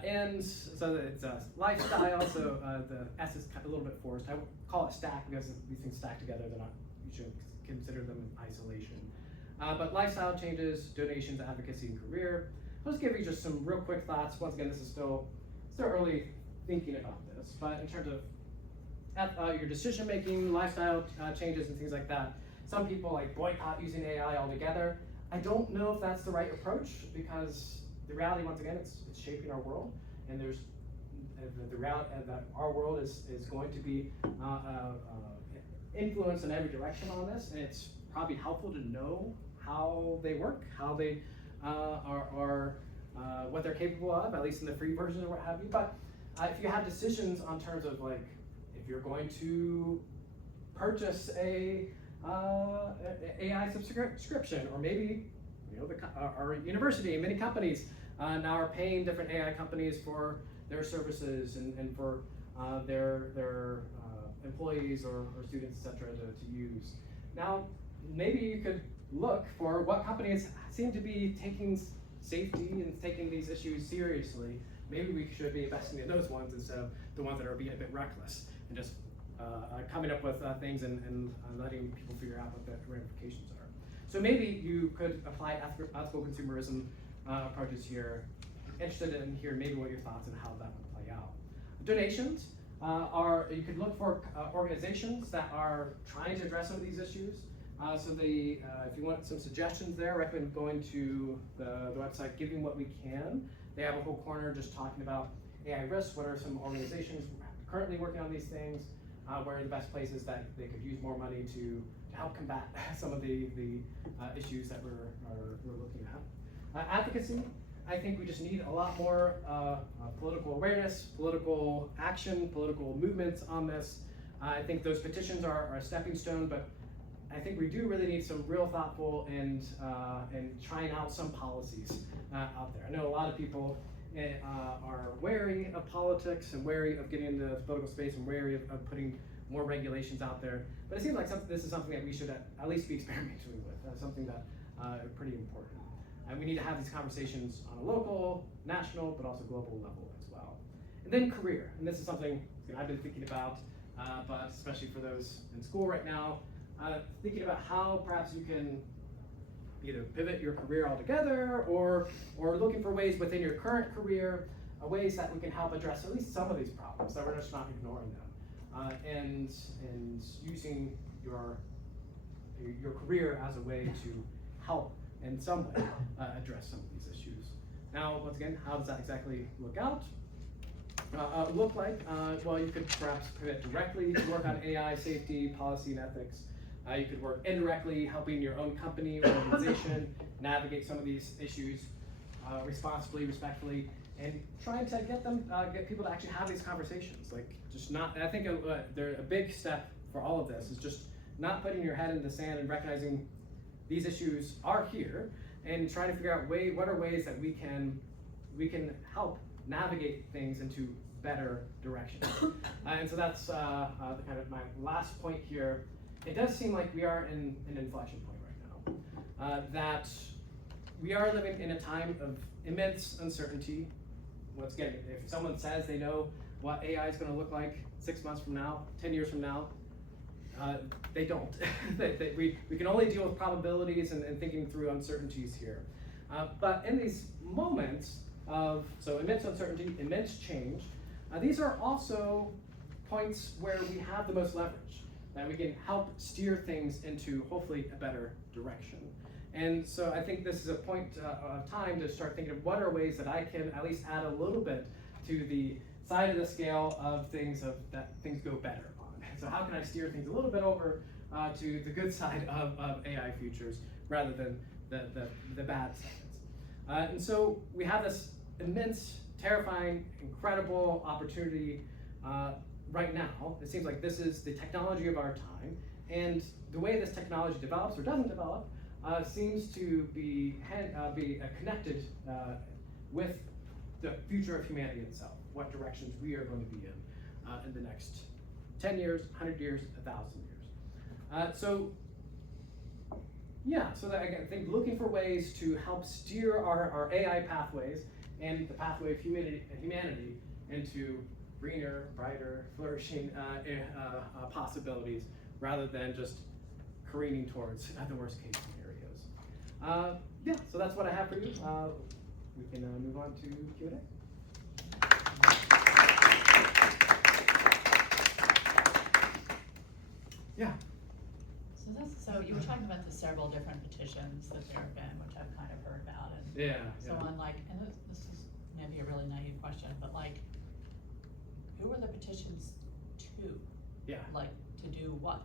And so it's a lifestyle, so the S is a little bit forced. I call it stack because these things stack together, they're not, you should consider them in isolation. But lifestyle changes, donations, advocacy, and career. I'll just give you just some real quick thoughts. Once again, this is still early thinking about this, but in terms of your decision making, lifestyle changes, and things like that, some people like boycott using AI altogether. I don't know if that's the right approach, because the reality, once again, it's shaping our world, and there's the reality that our world is going to be influenced in every direction on this, and it's probably helpful to know how they work, how they are what they're capable of, at least in the free versions or what have you. But if you have decisions on terms of like, if you're going to purchase a AI subscription, or maybe our university and many companies now are paying different AI companies for their services and for their employees or students, etc., to use. Now, maybe you could look for what companies seem to be taking safety and taking these issues seriously. Maybe we should be investing in those ones instead of the ones that are being a bit reckless and just coming up with things and letting people figure out what the ramifications are. So maybe you could apply ethical consumerism approaches here. Interested in hearing maybe what your thoughts and how that would play out. Donations you could look for organizations that are trying to address some of these issues. So if you want some suggestions there, I recommend going to the website Giving What We Can. They have a whole corner just talking about AI risks. What are some organizations currently working on these things? Where are the best places that they could use more money to help combat some of the issues that we're looking at. Advocacy. I think we just need a lot more political awareness, political action, political movements on this. I think those petitions are a stepping stone, but I think we do really need some real thoughtful and trying out some policies out there. I know a lot of people are wary of politics and wary of getting into the political space and wary of putting more regulations out there. But it seems like this is something that we should at least be experimenting with, something that is pretty important. And we need to have these conversations on a local, national, but also global level as well. And then career, and this is something I've been thinking about, but especially for those in school right now, thinking about how perhaps you can either pivot your career altogether or looking for ways within your current career, ways that we can help address at least some of these problems, that we're just not ignoring them, and using your career as a way to help in some way address some of these issues. Now, once again, how does that exactly look like? Well, you could perhaps pivot directly to work on AI safety, policy, and ethics. You could work indirectly, helping your own company or organization navigate some of these issues responsibly, respectfully, and trying to get people to actually have these conversations. Like, just not. I think a big step for all of this is just not putting your head in the sand and recognizing these issues are here, and trying to figure out what are ways that we can help navigate things into better direction. And so that's the kind of my last point here. It does seem like we are in an inflection point right now. That we are living in a time of immense uncertainty. Once again, if someone says they know what AI is going to look like 6 months from now, 10 years from now, they don't. we can only deal with probabilities and thinking through uncertainties here. But in these moments of immense uncertainty, immense change, these are also points where we have the most leverage, that we can help steer things into hopefully a better direction. And so I think this is a point of time to start thinking of what are ways that I can at least add a little bit to the side of the scale of things that things go better on. So how can I steer things a little bit over to the good side of AI futures rather than the bad sides? And so we have this immense, terrifying, incredible opportunity right now. It seems like this is the technology of our time, and the way this technology develops or doesn't develop seems to be connected with the future of humanity itself, what directions we are going to be in the next 10 years, 100 years, 1,000 years. So that I think looking for ways to help steer our AI pathways and the pathway of humanity into greener, brighter, flourishing possibilities rather than just careening towards the worst case scenarios. So that's what I have for you. We can move on to Q&A. Yeah. So you were talking about the several different petitions that there have been, which I've kind of heard about, and so on. Like, and this is maybe a really naive question, but like, who are the petitions to? Yeah. Like, to do what?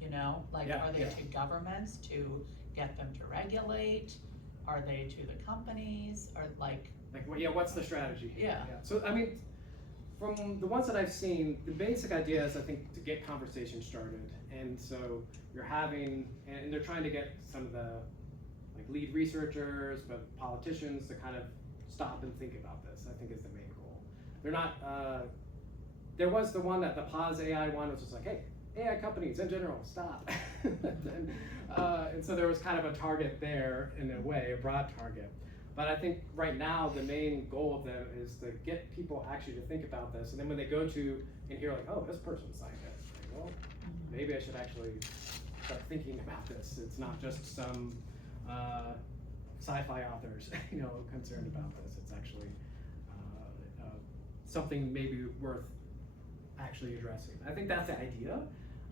You know, like, are they to governments to get them to regulate? Are they to the companies? Or like what's the strategy here? Yeah. So I mean, from the ones that I've seen, the basic idea is, I think, to get conversation started. And so you're having, and they're trying to get some of the lead researchers, but politicians to kind of stop and think about this, I think, is the main goal. They're not, there was the one that the Pause AI one was just like, hey, AI companies in general, stop. And so there was kind of a target there in a way, a broad target. But I think right now the main goal of them is to get people actually to think about this. And then when they go to and hear like, oh, this person signed it, like, well, maybe I should actually start thinking about this. It's not just some sci-fi authors, concerned about this. It's actually something maybe worth actually addressing. I think that's the idea.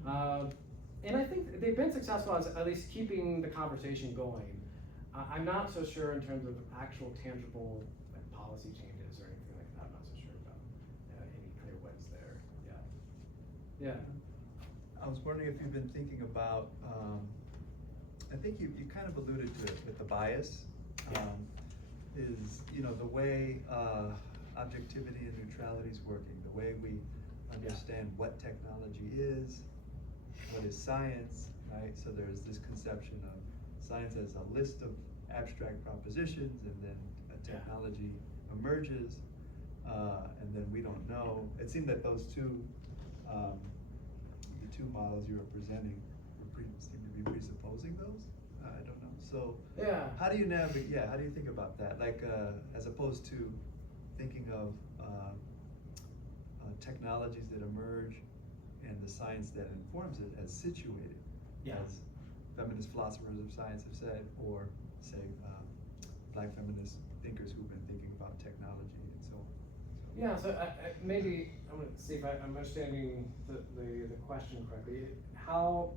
And I think they've been successful at least keeping the conversation going. I'm not so sure in terms of actual tangible policy changes or anything like that. I'm not so sure about any clear wins there. Yeah. I was wondering if you've been thinking about, I think you kind of alluded to it with the bias, is, the way objectivity and neutrality is working, the way we understand what technology is, what is science, right? So there's this conception of science as a list of abstract propositions, and then a technology emerges, and then we don't know. It seemed that those two, the two models you were presenting, seem to be presupposing those. I don't know. So how do you navigate? Yeah, how do you think about that? Like, as opposed to thinking of technologies that emerge and the science that informs it as situated, as feminist philosophers of science have said, or say Black feminist thinkers who've been thinking about technology and so on. So maybe I'm going to see if I'm understanding the question correctly. How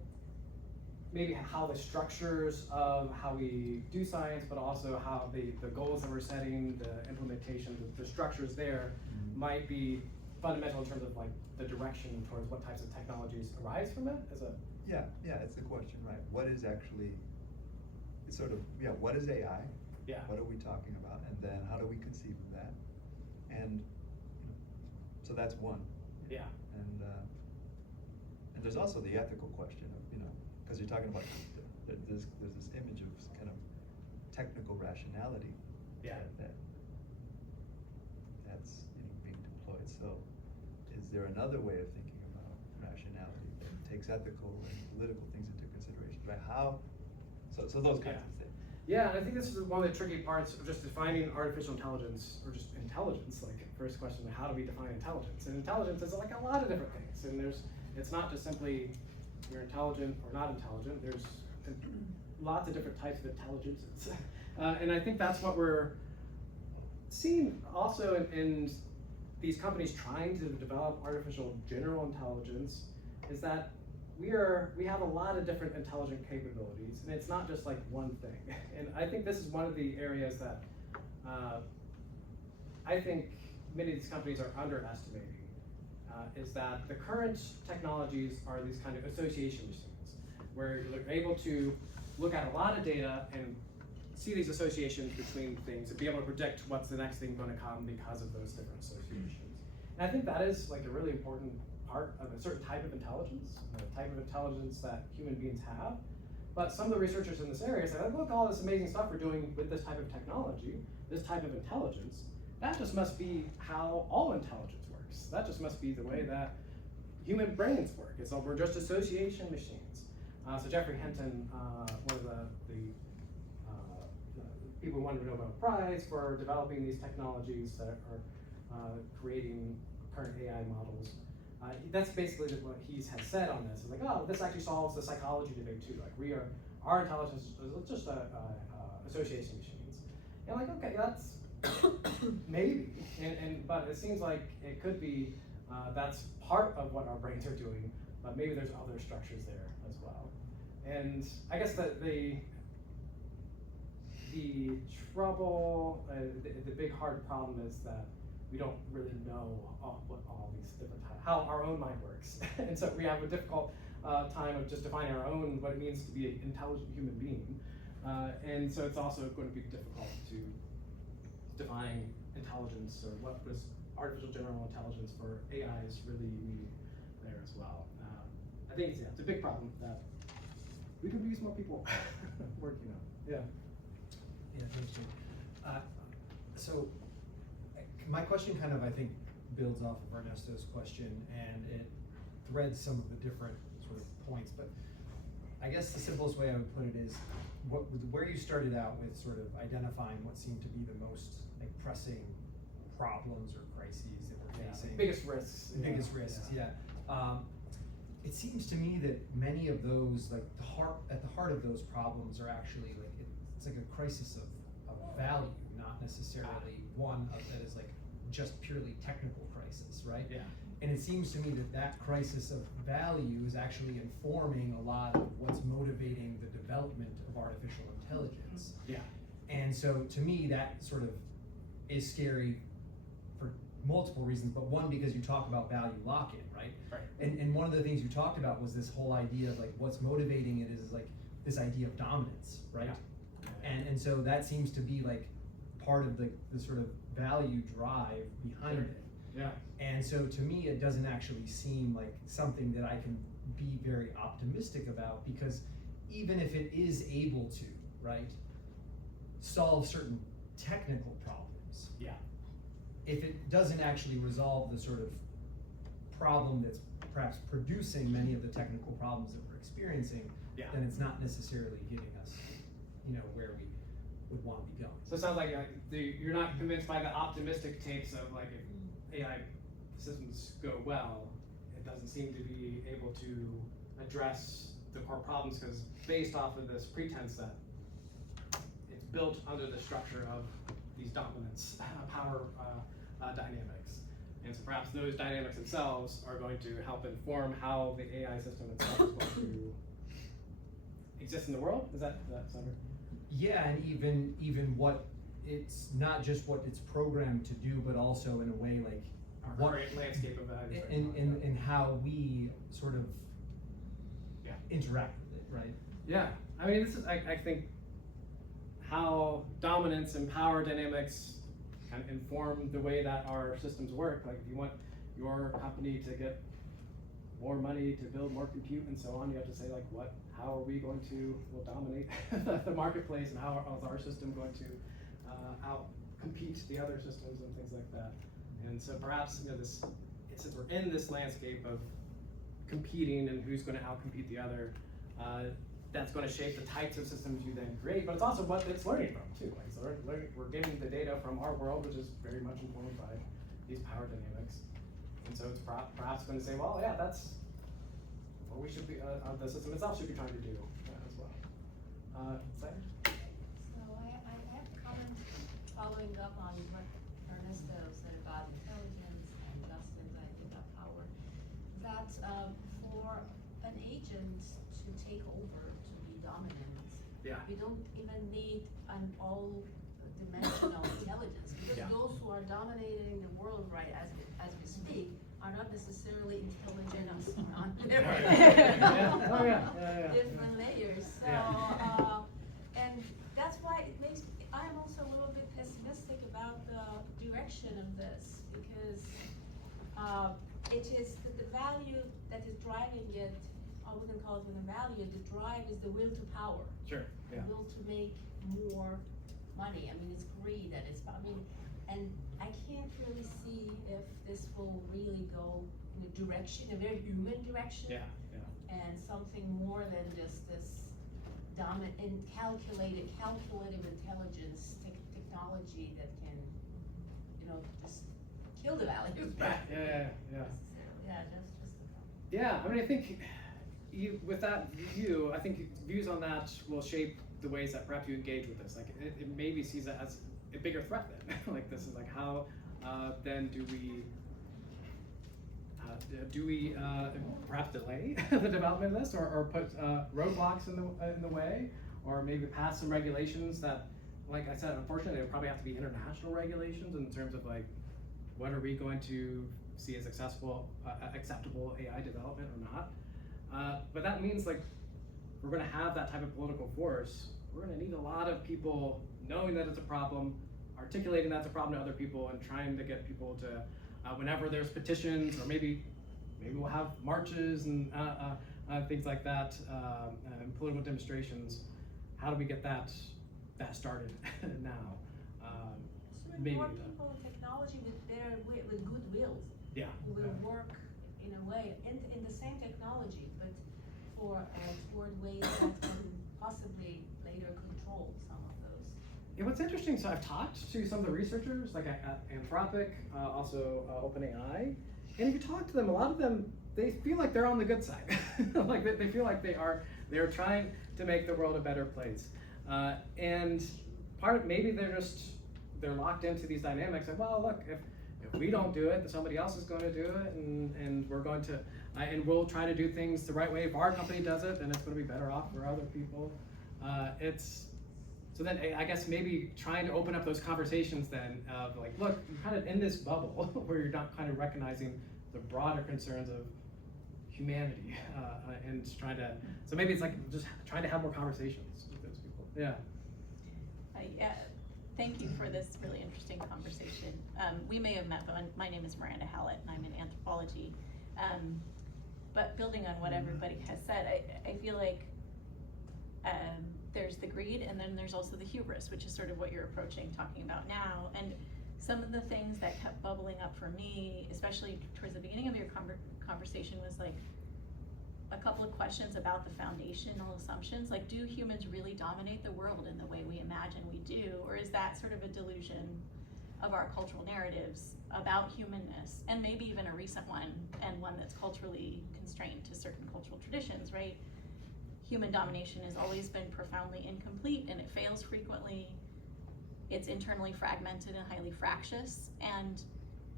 the structures of how we do science, but also how the goals that we're setting, the implementation, the structures there might be fundamental in terms of the direction towards what types of technologies arise from it as a. Yeah, it's the question, right? What is actually, it's sort of, what is AI? Yeah. What are we talking about? And then how do we conceive of that? And so that's one. Yeah. And there's also the ethical question of, because you're talking about, there's this image of kind of technical rationality. Yeah. That is there another way of thinking about rationality that takes ethical and political things into consideration, right? So those kinds of things. Yeah, and I think this is one of the tricky parts of just defining artificial intelligence, or just intelligence. Like, first question, how do we define intelligence? And intelligence is like a lot of different things, and it's not just simply you're intelligent or not intelligent. There's lots of different types of intelligences. And I think that's what we're seeing also in these companies trying to develop artificial general intelligence, is that we have a lot of different intelligent capabilities, and it's not just like one thing. And I think this is one of the areas that I think many of these companies are underestimating, is that the current technologies are these kind of association machines, where you're able to look at a lot of data and see these associations between things and be able to predict what's the next thing going to come because of those different associations. And I think that is like a really important part of a certain type of intelligence, a type of intelligence that human beings have. But some of the researchers in this area say, look, all this amazing stuff we're doing with this type of technology, this type of intelligence, that just must be how all intelligence works. That just must be the way that human brains work. It's all, we're just association machines. So Jeffrey Hinton, one of the people who won the Nobel Prize for developing these technologies that are creating current AI models. That's basically what he has said on this. It's like, oh, this actually solves the psychology debate too. Like, our intelligence is just association machines. And like, okay, that's maybe, but it seems like it could be that's part of what our brains are doing, but maybe there's other structures there as well. And I guess that the trouble, the big hard problem is that we don't really know what all these different how our own mind works. And so we have a difficult time of just defining our own, what it means to be an intelligent human being. And so it's also going to be difficult to define intelligence, or what does artificial general intelligence for AIs really mean there as well. I think it's a big problem that we could use more people working on. Yeah. Yeah, thanks, Jim. So my question kind of, I think, builds off of Ernesto's question, and it threads some of the different sort of points, but I guess the simplest way I would put it is where you started out with sort of identifying what seemed to be the most like pressing problems or crises that we're facing. Biggest risks. Biggest risks, yeah. It seems to me that many of those, like at the heart of those problems are actually like, it's like a crisis of value, not necessarily one that is like just purely technical crisis, right? Yeah. And it seems to me that crisis of value is actually informing a lot of what's motivating the development of artificial intelligence. Yeah. And so to me, that sort of is scary for multiple reasons, but one, because you talk about value lock-in, right? Right. And one of the things you talked about was this whole idea of like what's motivating it is like this idea of dominance, right? Yeah. And so that seems to be like part of the sort of value drive behind it. Yeah. And so to me, it doesn't actually seem like something that I can be very optimistic about, because even if it is able to, right, solve certain technical problems, Yeah. if it doesn't actually resolve the sort of problem that's perhaps producing many of the technical problems that we're experiencing, Yeah. then it's not necessarily getting us, where we would want to be going. So it sounds like you're not convinced by the optimistic takes of like, if AI systems go well, it doesn't seem to be able to address the core problems, because based off of this pretense that it's built under the structure of these dominance power dynamics. And so perhaps those dynamics themselves are going to help inform how the AI system itself is going to exist in the world. Is that sound right? Yeah, and even what it's not just what it's programmed to do, but also in a way like Our current landscape of values. in how we sort of interact with it, right? Yeah, I mean, this is I think how dominance and power dynamics kind of inform the way that our systems work. Like, if you want your company to get more money to build more compute and so on, you have to say like, how are we going to dominate the marketplace, and how is our system going to out compete the other systems and things like that. And so perhaps this since we're in this landscape of competing and who's going to outcompete the other, that's going to shape the types of systems you then create, but it's also what it's learning from too. Like, so we're getting the data from our world, which is very much informed by these power dynamics. And so it's perhaps going to say, well, yeah, that's what we should be, the system itself should be trying to do as well. Second? So I have a comment following up on what Ernesto said about intelligence and Justin's idea about power. That for an agent to take over, to be dominant, Yeah. we don't even need an all-dimensional intelligence, because Yeah. those who are dominating the world right as we speak are not necessarily intelligent on Yeah. Oh, yeah. different layers. So, Yeah. and that's why it makes, I'm also a little bit pessimistic about the direction of this, because it is the value that is driving it. I wouldn't call it even a value. The drive is the will to power. Sure. Yeah. The will to make more money. I mean, it's greed and it's, and I can't really see if this will really go in a direction, a very human direction. Yeah. And something more than just this dominant and calculative intelligence technology that can, just kill the value. Yeah. Yeah, just a comment. Yeah, I mean, I think with that view, I think views on that will shape the ways that perhaps you engage with this. Like, it maybe sees it as a bigger threat then. Like, this is like, how then do we perhaps delay the development of this, or put roadblocks in the way, or maybe pass some regulations that, like I said, unfortunately, there probably have to be international regulations in terms of like, what are we going to see as acceptable AI development or not? But that means, like, we're going to have that type of political force. We're going to need a lot of people knowing that it's a problem, articulating that's a problem to other people, and trying to get people to, whenever there's petitions, or maybe we'll have marches and things like that, and political demonstrations. How do we get that started now? So Maybe more people with technology with goodwill. Yeah. Who will work in a way, in the same technology, but toward ways that can possibly later control some of those. Yeah, what's interesting, so I've talked to some of the researchers, like at Anthropic, also OpenAI, and if you talk to them, a lot of them, they feel like they're on the good side. Like they feel like they're trying to make the world a better place. And maybe they're locked into these dynamics of, well, look, if we don't do it, then somebody else is going to do it, and we're going to, and we'll try to do things the right way. If our company does it, then it's going to be better off for other people. So then I guess maybe trying to open up those conversations then of like, look, you're kind of in this bubble where you're not kind of recognizing the broader concerns of humanity, and so maybe it's like just trying to have more conversations with those people. Yeah. Thank you for this really interesting conversation. We may have met, but my name is Miranda Hallett, and I'm in anthropology. But building on what everybody has said, I feel like there's the greed, and then there's also the hubris, which is sort of what you're talking about now. And some of the things that kept bubbling up for me, especially towards the beginning of your conversation, was like a couple of questions about the foundational assumptions. Like, do humans really dominate the world in the way we imagine we do? Or is that sort of a delusion of our cultural narratives about humanness? And maybe even a recent one, and one that's culturally constrained to certain cultural traditions, right? Human domination has always been profoundly incomplete, and it fails frequently. It's internally fragmented and highly fractious, and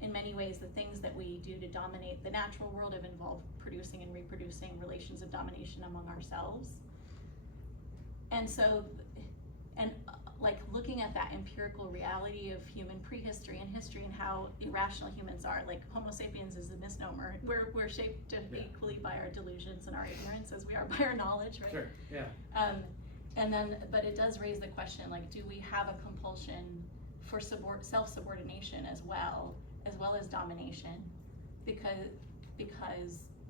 in many ways, the things that we do to dominate the natural world have involved producing and reproducing relations of domination among ourselves. And so, like looking at that empirical reality of human prehistory and history and how irrational humans are, like Homo sapiens is a misnomer. We're shaped equally by our delusions and our ignorance as we are by our knowledge, right? Sure, yeah. But it does raise the question, like, do we have a compulsion for self-subordination as well as domination? Because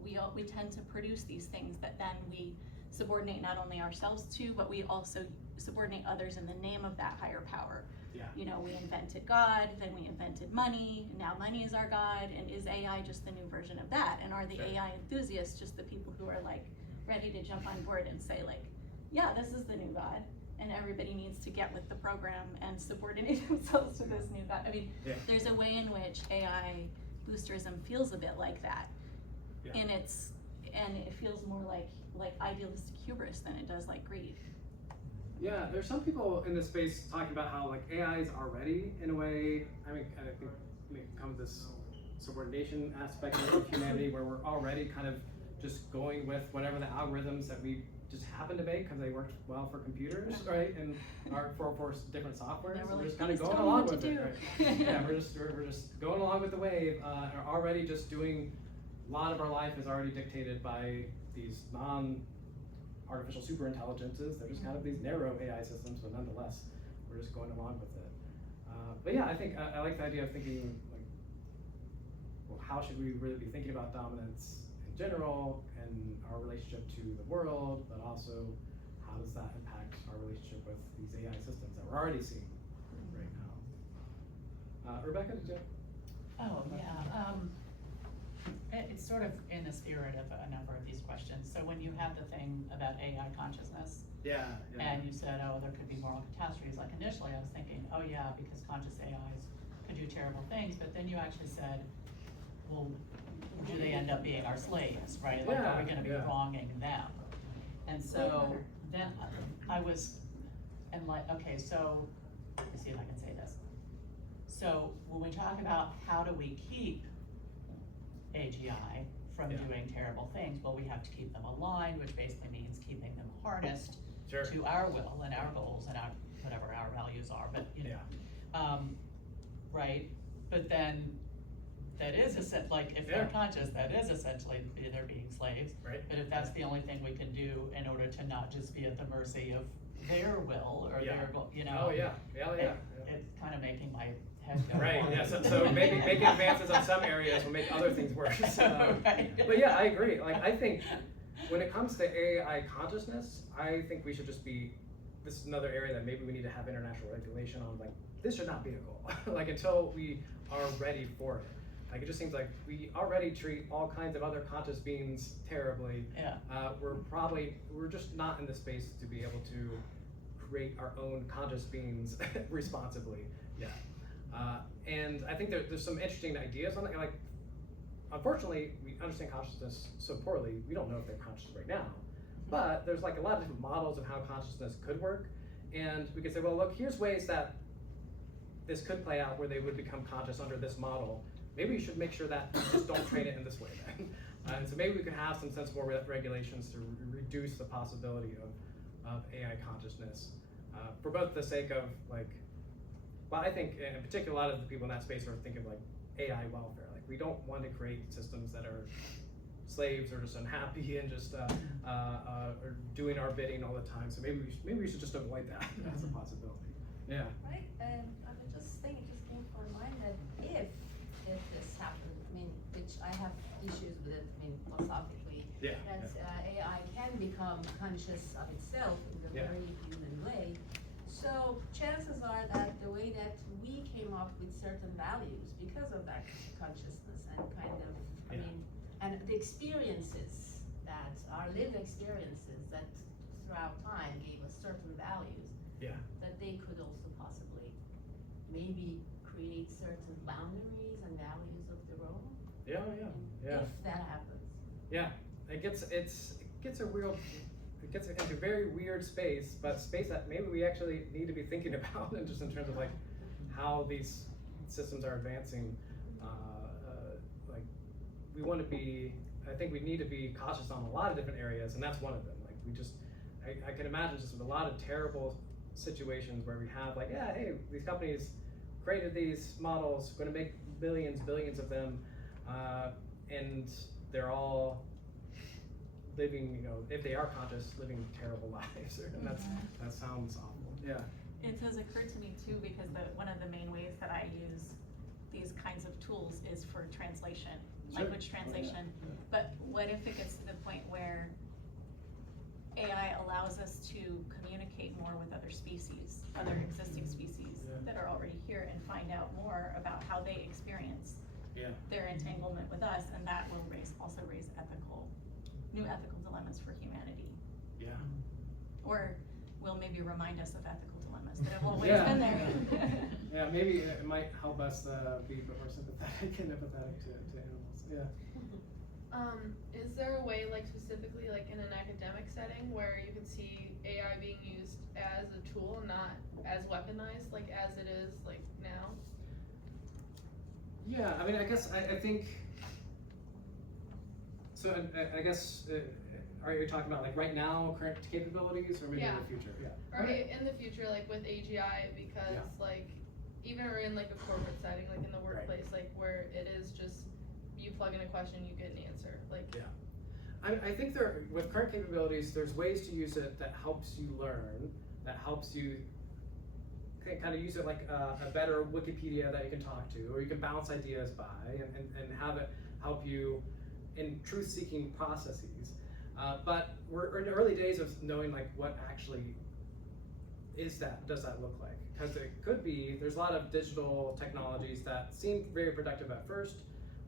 we tend to produce these things that then we subordinate not only ourselves to, but we also subordinate others in the name of that higher power. Yeah. You know, we invented God, then we invented money, and now money is our God, and is AI just the new version of that? And are the Sure. AI enthusiasts just the people who are like ready to jump on board and say like, yeah, this is the new God, and everybody needs to get with the program and subordinate themselves to this new God. I mean, Yeah. there's a way in which AI boosterism feels a bit like that. Yeah. And it feels more like idealistic hubris than it does like greed. Yeah, there's some people in this space talking about how like AI is already in a way. I mean, I think it comes this subordination aspect of humanity where we're already kind of just going with whatever the algorithms that we just happen to make because they worked well for computers, right? And are for different softwares. They're We're like, just kind of "Please going tell me along what with to it, do." right? Yeah, we're just going along with the wave. Are already just doing. A lot of our life is already dictated by these artificial superintelligences. They're just kind of these narrow AI systems, but nonetheless, we're just going along with it. But yeah, I think I like the idea of thinking like, well, how should we really be thinking about dominance in general and our relationship to the world, but also how does that impact our relationship with these AI systems that we're already seeing right now? Rebecca, did you? Oh, yeah, it's sort of in the spirit of a number of these questions. So when you had the thing about AI consciousness, Yeah. and you said, oh, there could be moral catastrophes, like initially I was thinking, oh yeah, because conscious AIs could do terrible things, but then you actually said, well, do they end up being our slaves, right? Like, are we gonna be Yeah. wronging them? And so then I was, and like, okay, so, let me see if I can say this. So when we talk about how do we keep AGI from Yeah. doing terrible things, well, we have to keep them aligned, which basically means keeping them harnessed Sure. to our will and our goals and our, whatever our values are, but you know. Right, but then that is like, if they're Yeah. conscious, that is essentially they're being slaves. Right. But if that's the only thing we can do in order to not just be at the mercy of their will or Yeah. their goal, you know. Oh yeah. Yeah. It's kind of making my head go. Right, wonky. yeah, so maybe making advances on some areas will make other things worse. Right. But yeah, I agree. Like, I think when it comes to AI consciousness, I think we should just be, this is another area that maybe we need to have international regulation on, like, this should not be a goal, like, until we are ready for it. Like, it just seems like we already treat all kinds of other conscious beings terribly. Yeah. We're just not in the space to be able to create our own conscious beings responsibly yet. And I think there's some interesting ideas on that. Like, unfortunately, we understand consciousness so poorly, we don't know if they're conscious right now. But there's like a lot of different models of how consciousness could work. And we could say, well, look, here's ways that this could play out where they would become conscious under this model. Maybe you should make sure that you just don't train it in this way then. And so maybe we could have some sensible regulations to reduce the possibility of AI consciousness for both the sake of like, well, I think in particular, a lot of the people in that space are thinking of like AI welfare. Like, we don't want to create systems that are slaves or just unhappy and just are doing our bidding all the time. So maybe we should just avoid that as a possibility. Yeah. Right, and I was just thinking, it just came to mind that if this happened, I mean, which I have issues with it, I mean, philosophically, Yeah. that AI can become conscious of itself in a Yeah. very human way. So chances are that the way that we came up with certain values because of that consciousness and kind of, I Yeah. mean, and the experiences that, our lived experiences that throughout time gave us certain values, Yeah. that they could also possibly maybe create certain boundaries and values of their own. Yeah. If that happens. Yeah. It gets into a very weird space, but space that maybe we actually need to be thinking about, and just in terms of like how these systems are advancing. Like, we want to be, I think we need to be cautious on a lot of different areas, and that's one of them. Like, I can imagine just with a lot of terrible situations where we have like, yeah, hey, these companies created these models, going to make billions of them, and they're all living, you know, if they are conscious, living terrible lives, and that sounds awful. Yeah. It has occurred to me too, because one of the main ways that I use these kinds of tools is for translation, Sure. language translation. Yeah. But what if it gets to the point where AI allows us to communicate more with other species, other existing species that are already here, and find out more about how they experience their entanglement with us, and that will also raise new ethical dilemmas for humanity. Yeah. Or will maybe remind us of ethical dilemmas that have always been there. Yeah, maybe it might help us be a bit more sympathetic and empathetic to animals. Yeah. Is there a way, like specifically like in an academic setting, where you can see AI being used as a tool, not as weaponized, like as it is like now? Yeah, I mean, I guess I think. So I guess, are you talking about like right now, current capabilities, or maybe in the future? Yeah. Or in the future, like with AGI, because like even or in like a corporate setting, like in the workplace, like where it is just you plug in a question, you get an answer. Like I think with current capabilities, there's ways to use it that helps you learn, that helps you kind of use it like a better Wikipedia that you can talk to, or you can bounce ideas by and have it help you in truth-seeking processes. But we're in the early days of knowing like what actually does that look like? Because it could be, there's a lot of digital technologies that seem very productive at first,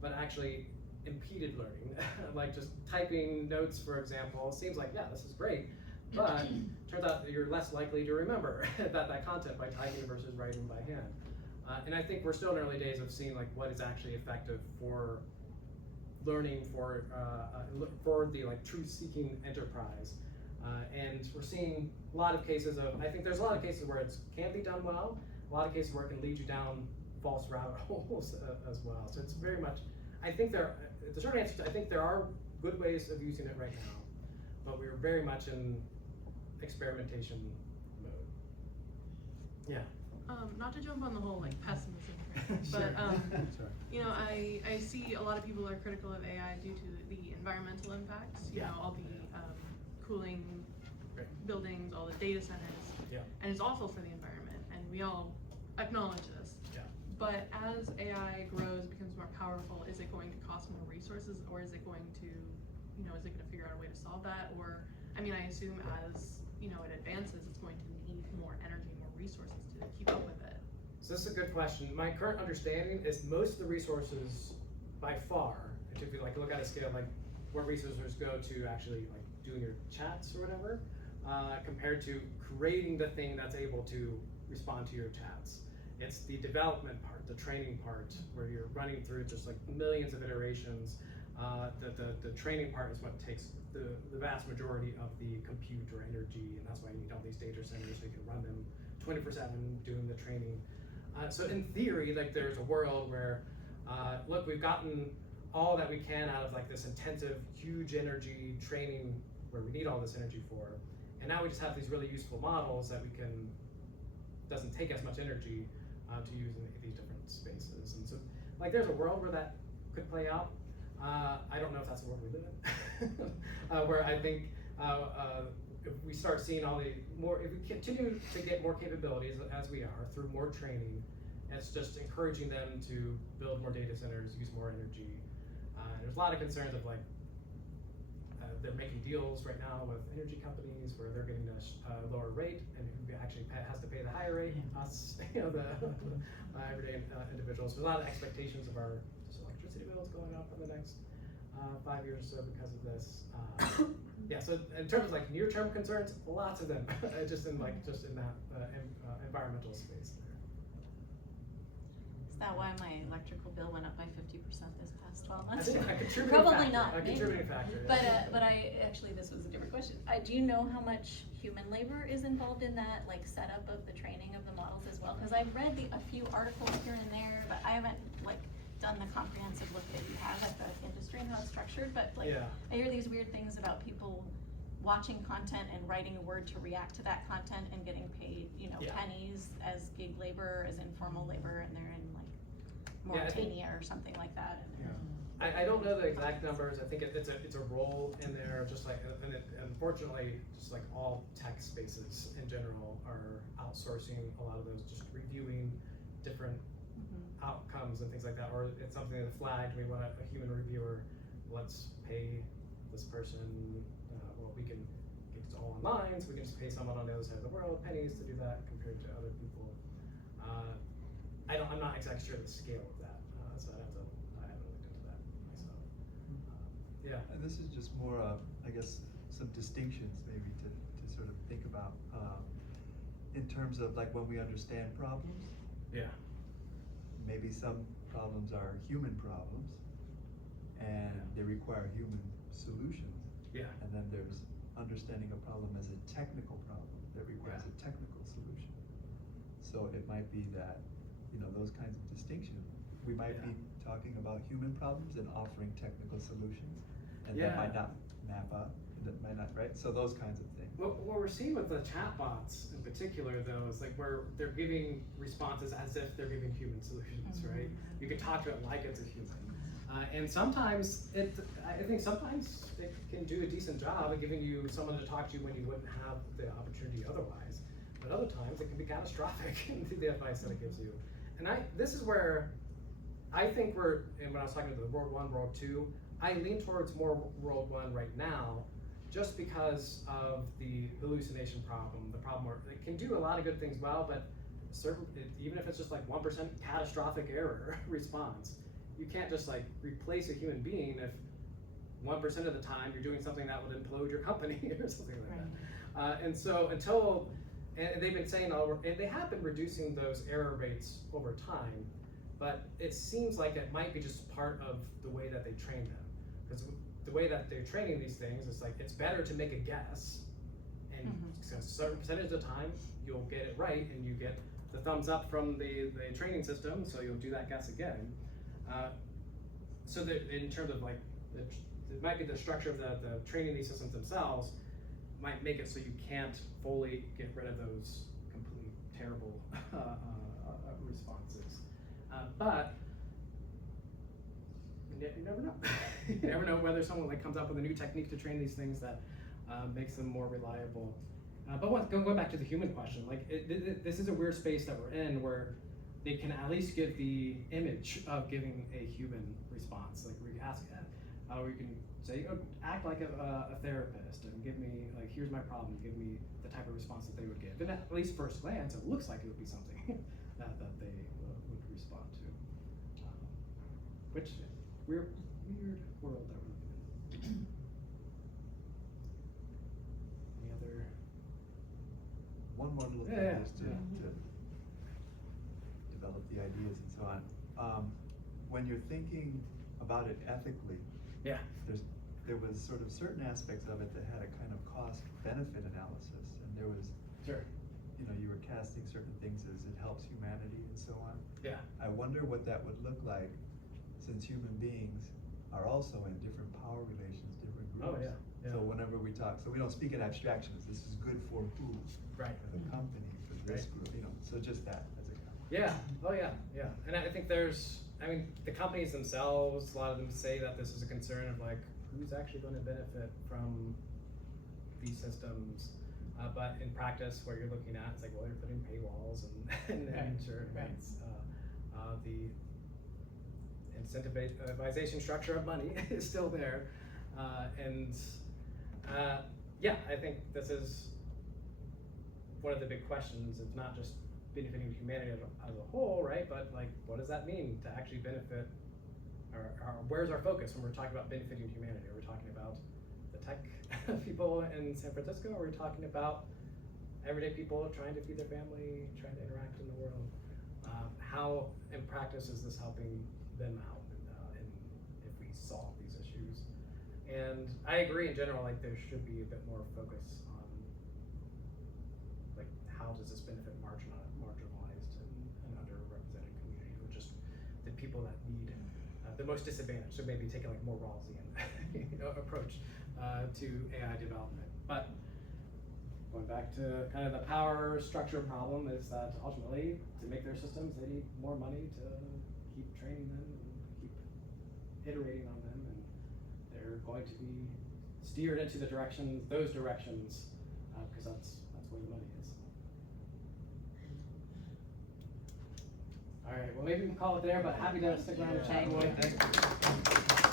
but actually impeded learning. Like just typing notes, for example, seems like, yeah, this is great, but turns out that you're less likely to remember that content by typing versus writing by hand. And I think we're still in early days of seeing like what is actually effective for learning for the like truth-seeking enterprise. And we're seeing a lot of cases of, I think there's a lot of cases where it can be done well, a lot of cases where it can lead you down false rabbit holes as well. So it's very much, I think the short answer, I think there are good ways of using it right now, but we're very much in experimentation mode. Yeah. Not to jump on the whole like pessimism thing, Sure. but Sure. you know, I see a lot of people are critical of AI due to the environmental impacts. You know, all the cooling buildings, all the data centers, and it's awful for the environment, and we all acknowledge this. But as AI grows, becomes more powerful, is it going to cost more resources, or is it going to, you know, is it going to figure out a way to solve that? Or, I mean, I assume as, you know, it advances, it's going to need more energy, more resources to keep up with it. So this is a good question. My current understanding is most of the resources, by far, if you like look at a scale like where resources go to actually like doing your chats or whatever, compared to creating the thing that's able to respond to your chats. It's the development part, the training part, where you're running through just like millions of iterations. The training part is what takes the vast majority of the compute or energy, and that's why you need all these data centers so you can run them 24/7 doing the training. So in theory, like there's a world where, look, we've gotten all that we can out of like this intensive, huge energy training where we need all this energy for, and now we just have these really useful models that doesn't take as much energy to use in these different spaces. And so, like, there's a world where that could play out. I don't know if that's the world we live in. Where I think if we start seeing if we continue to get more capabilities as we are through more training, it's just encouraging them to build more data centers, use more energy. There's a lot of concerns of like, they're making deals right now with energy companies where they're getting a lower rate, and who actually has to pay the higher rate? Us, you know, the everyday individuals. There's a lot of expectations of our electricity bills going up in the next 5 years or so because of this. Yeah, so in terms of like near-term concerns, lots of them, just in that environmental space there. Is that why my electrical bill went up by 50% this past 12 months? I think a contributing Probably factor, not. A contributing factor. But I actually, this was a different question. Do you know how much human labor is involved in that, like setup of the training of the models as well? Because I've read a few articles here and there, but I haven't like done the comprehensive look that you have at the industry and how it's structured. But like, I hear these weird things about people watching content and writing a word to react to that content and getting paid, you know, pennies as gig labor, as informal labor, and they're in like Mauritania or something like that. I don't know the exact numbers. I think it's a role in there, just like, and unfortunately, just like all tech spaces in general are outsourcing a lot of those, just reviewing different outcomes and things like that, or it's something that's flagged. We want a human reviewer. Let's pay this person what we can it's all online, so we can just pay someone on the other side of the world pennies to do that compared to other people. I'm not exactly sure the scale of that, so I haven't looked into that myself. Yeah. And this is just more, I guess, some distinctions maybe to sort of think about in terms of like when we understand problems. Yeah. Maybe some problems are human problems and they require human solutions. Yeah. And then there's understanding a problem as a technical problem that requires a technical solution. So it might be that, you know, those kinds of distinctions. We might be talking about human problems and offering technical solutions, and that might not map up, that might not, right? So those kinds of things. What we're seeing with the chatbots in particular, though, is like where they're giving responses as if they're giving human solutions, right? You can talk to it like it's a human. And sometimes I think sometimes it can do a decent job of giving you someone to talk to when you wouldn't have the opportunity otherwise. But other times it can be catastrophic in the advice that it gives you. And this is where I think and when I was talking about the World 1, World 2, I lean towards more World 1 right now, just because of the hallucination problem, the problem where it can do a lot of good things well, but even if it's just like 1% catastrophic error response, you can't just like replace a human being if 1% of the time you're doing something that would implode your company or something like that. And so and they've been saying, and they have been reducing those error rates over time, but it seems like it might be just part of the way that they train them. Because the way that they're training these things is like, it's better to make a guess, and a certain percentage of the time you'll get it right, and you get the thumbs up from the training system, so you'll do that guess again. So that in terms of like, it might be the structure of the training these systems themselves might make it so you can't fully get rid of those complete terrible responses. But you never know. You never know whether someone like comes up with a new technique to train these things that makes them more reliable. But going back to the human question, like this is a weird space that we're in where they can at least give the image of giving a human response. Like we ask that, we can say, act like a therapist and give me, like, here's my problem, give me the type of response that they would give. And at least first glance, it looks like it would be something that they would respond to. Which, weird world that we're living in. Any other? One more little thing is to develop the ideas and so on. When you're thinking about it ethically, there was sort of certain aspects of it that had a kind of cost-benefit analysis, and there was, you know, you were casting certain things as it helps humanity and so on. Yeah. I wonder what that would look like, since human beings are also in different power relations, different groups. Oh yeah. So whenever we talk, so we don't speak in abstractions. This is good for who? Right. For the company, for this group, you know. So just that as a comment. Yeah. Oh yeah. Yeah. And I think the companies themselves, a lot of them say that this is a concern of like, who's actually going to benefit from these systems? But in practice, what you're looking at, it's like, well, you're putting paywalls and the incentivization structure of money is still there. Yeah, I think this is one of the big questions. It's not just benefiting humanity as a whole, right? But like, what does that mean to actually benefit, or where's our focus when we're talking about benefiting humanity? Are we talking about the tech people in San Francisco? Or are we talking about everyday people trying to feed their family, trying to interact in the world? How, in practice, is this helping them out and if we solve these issues? And I agree in general, like there should be a bit more focus on like how does this benefit marginalized and underrepresented communities, or just the people that need the most disadvantaged. So maybe taking like more Rawlsian approach to AI development. But going back to kind of the power structure problem is that ultimately to make their systems, they need more money to keep training them and keep iterating on them, and they're going to be steered into those directions, because that's where the money is. All right, well maybe we can call it there, but happy to stick around and chat more. Thank you.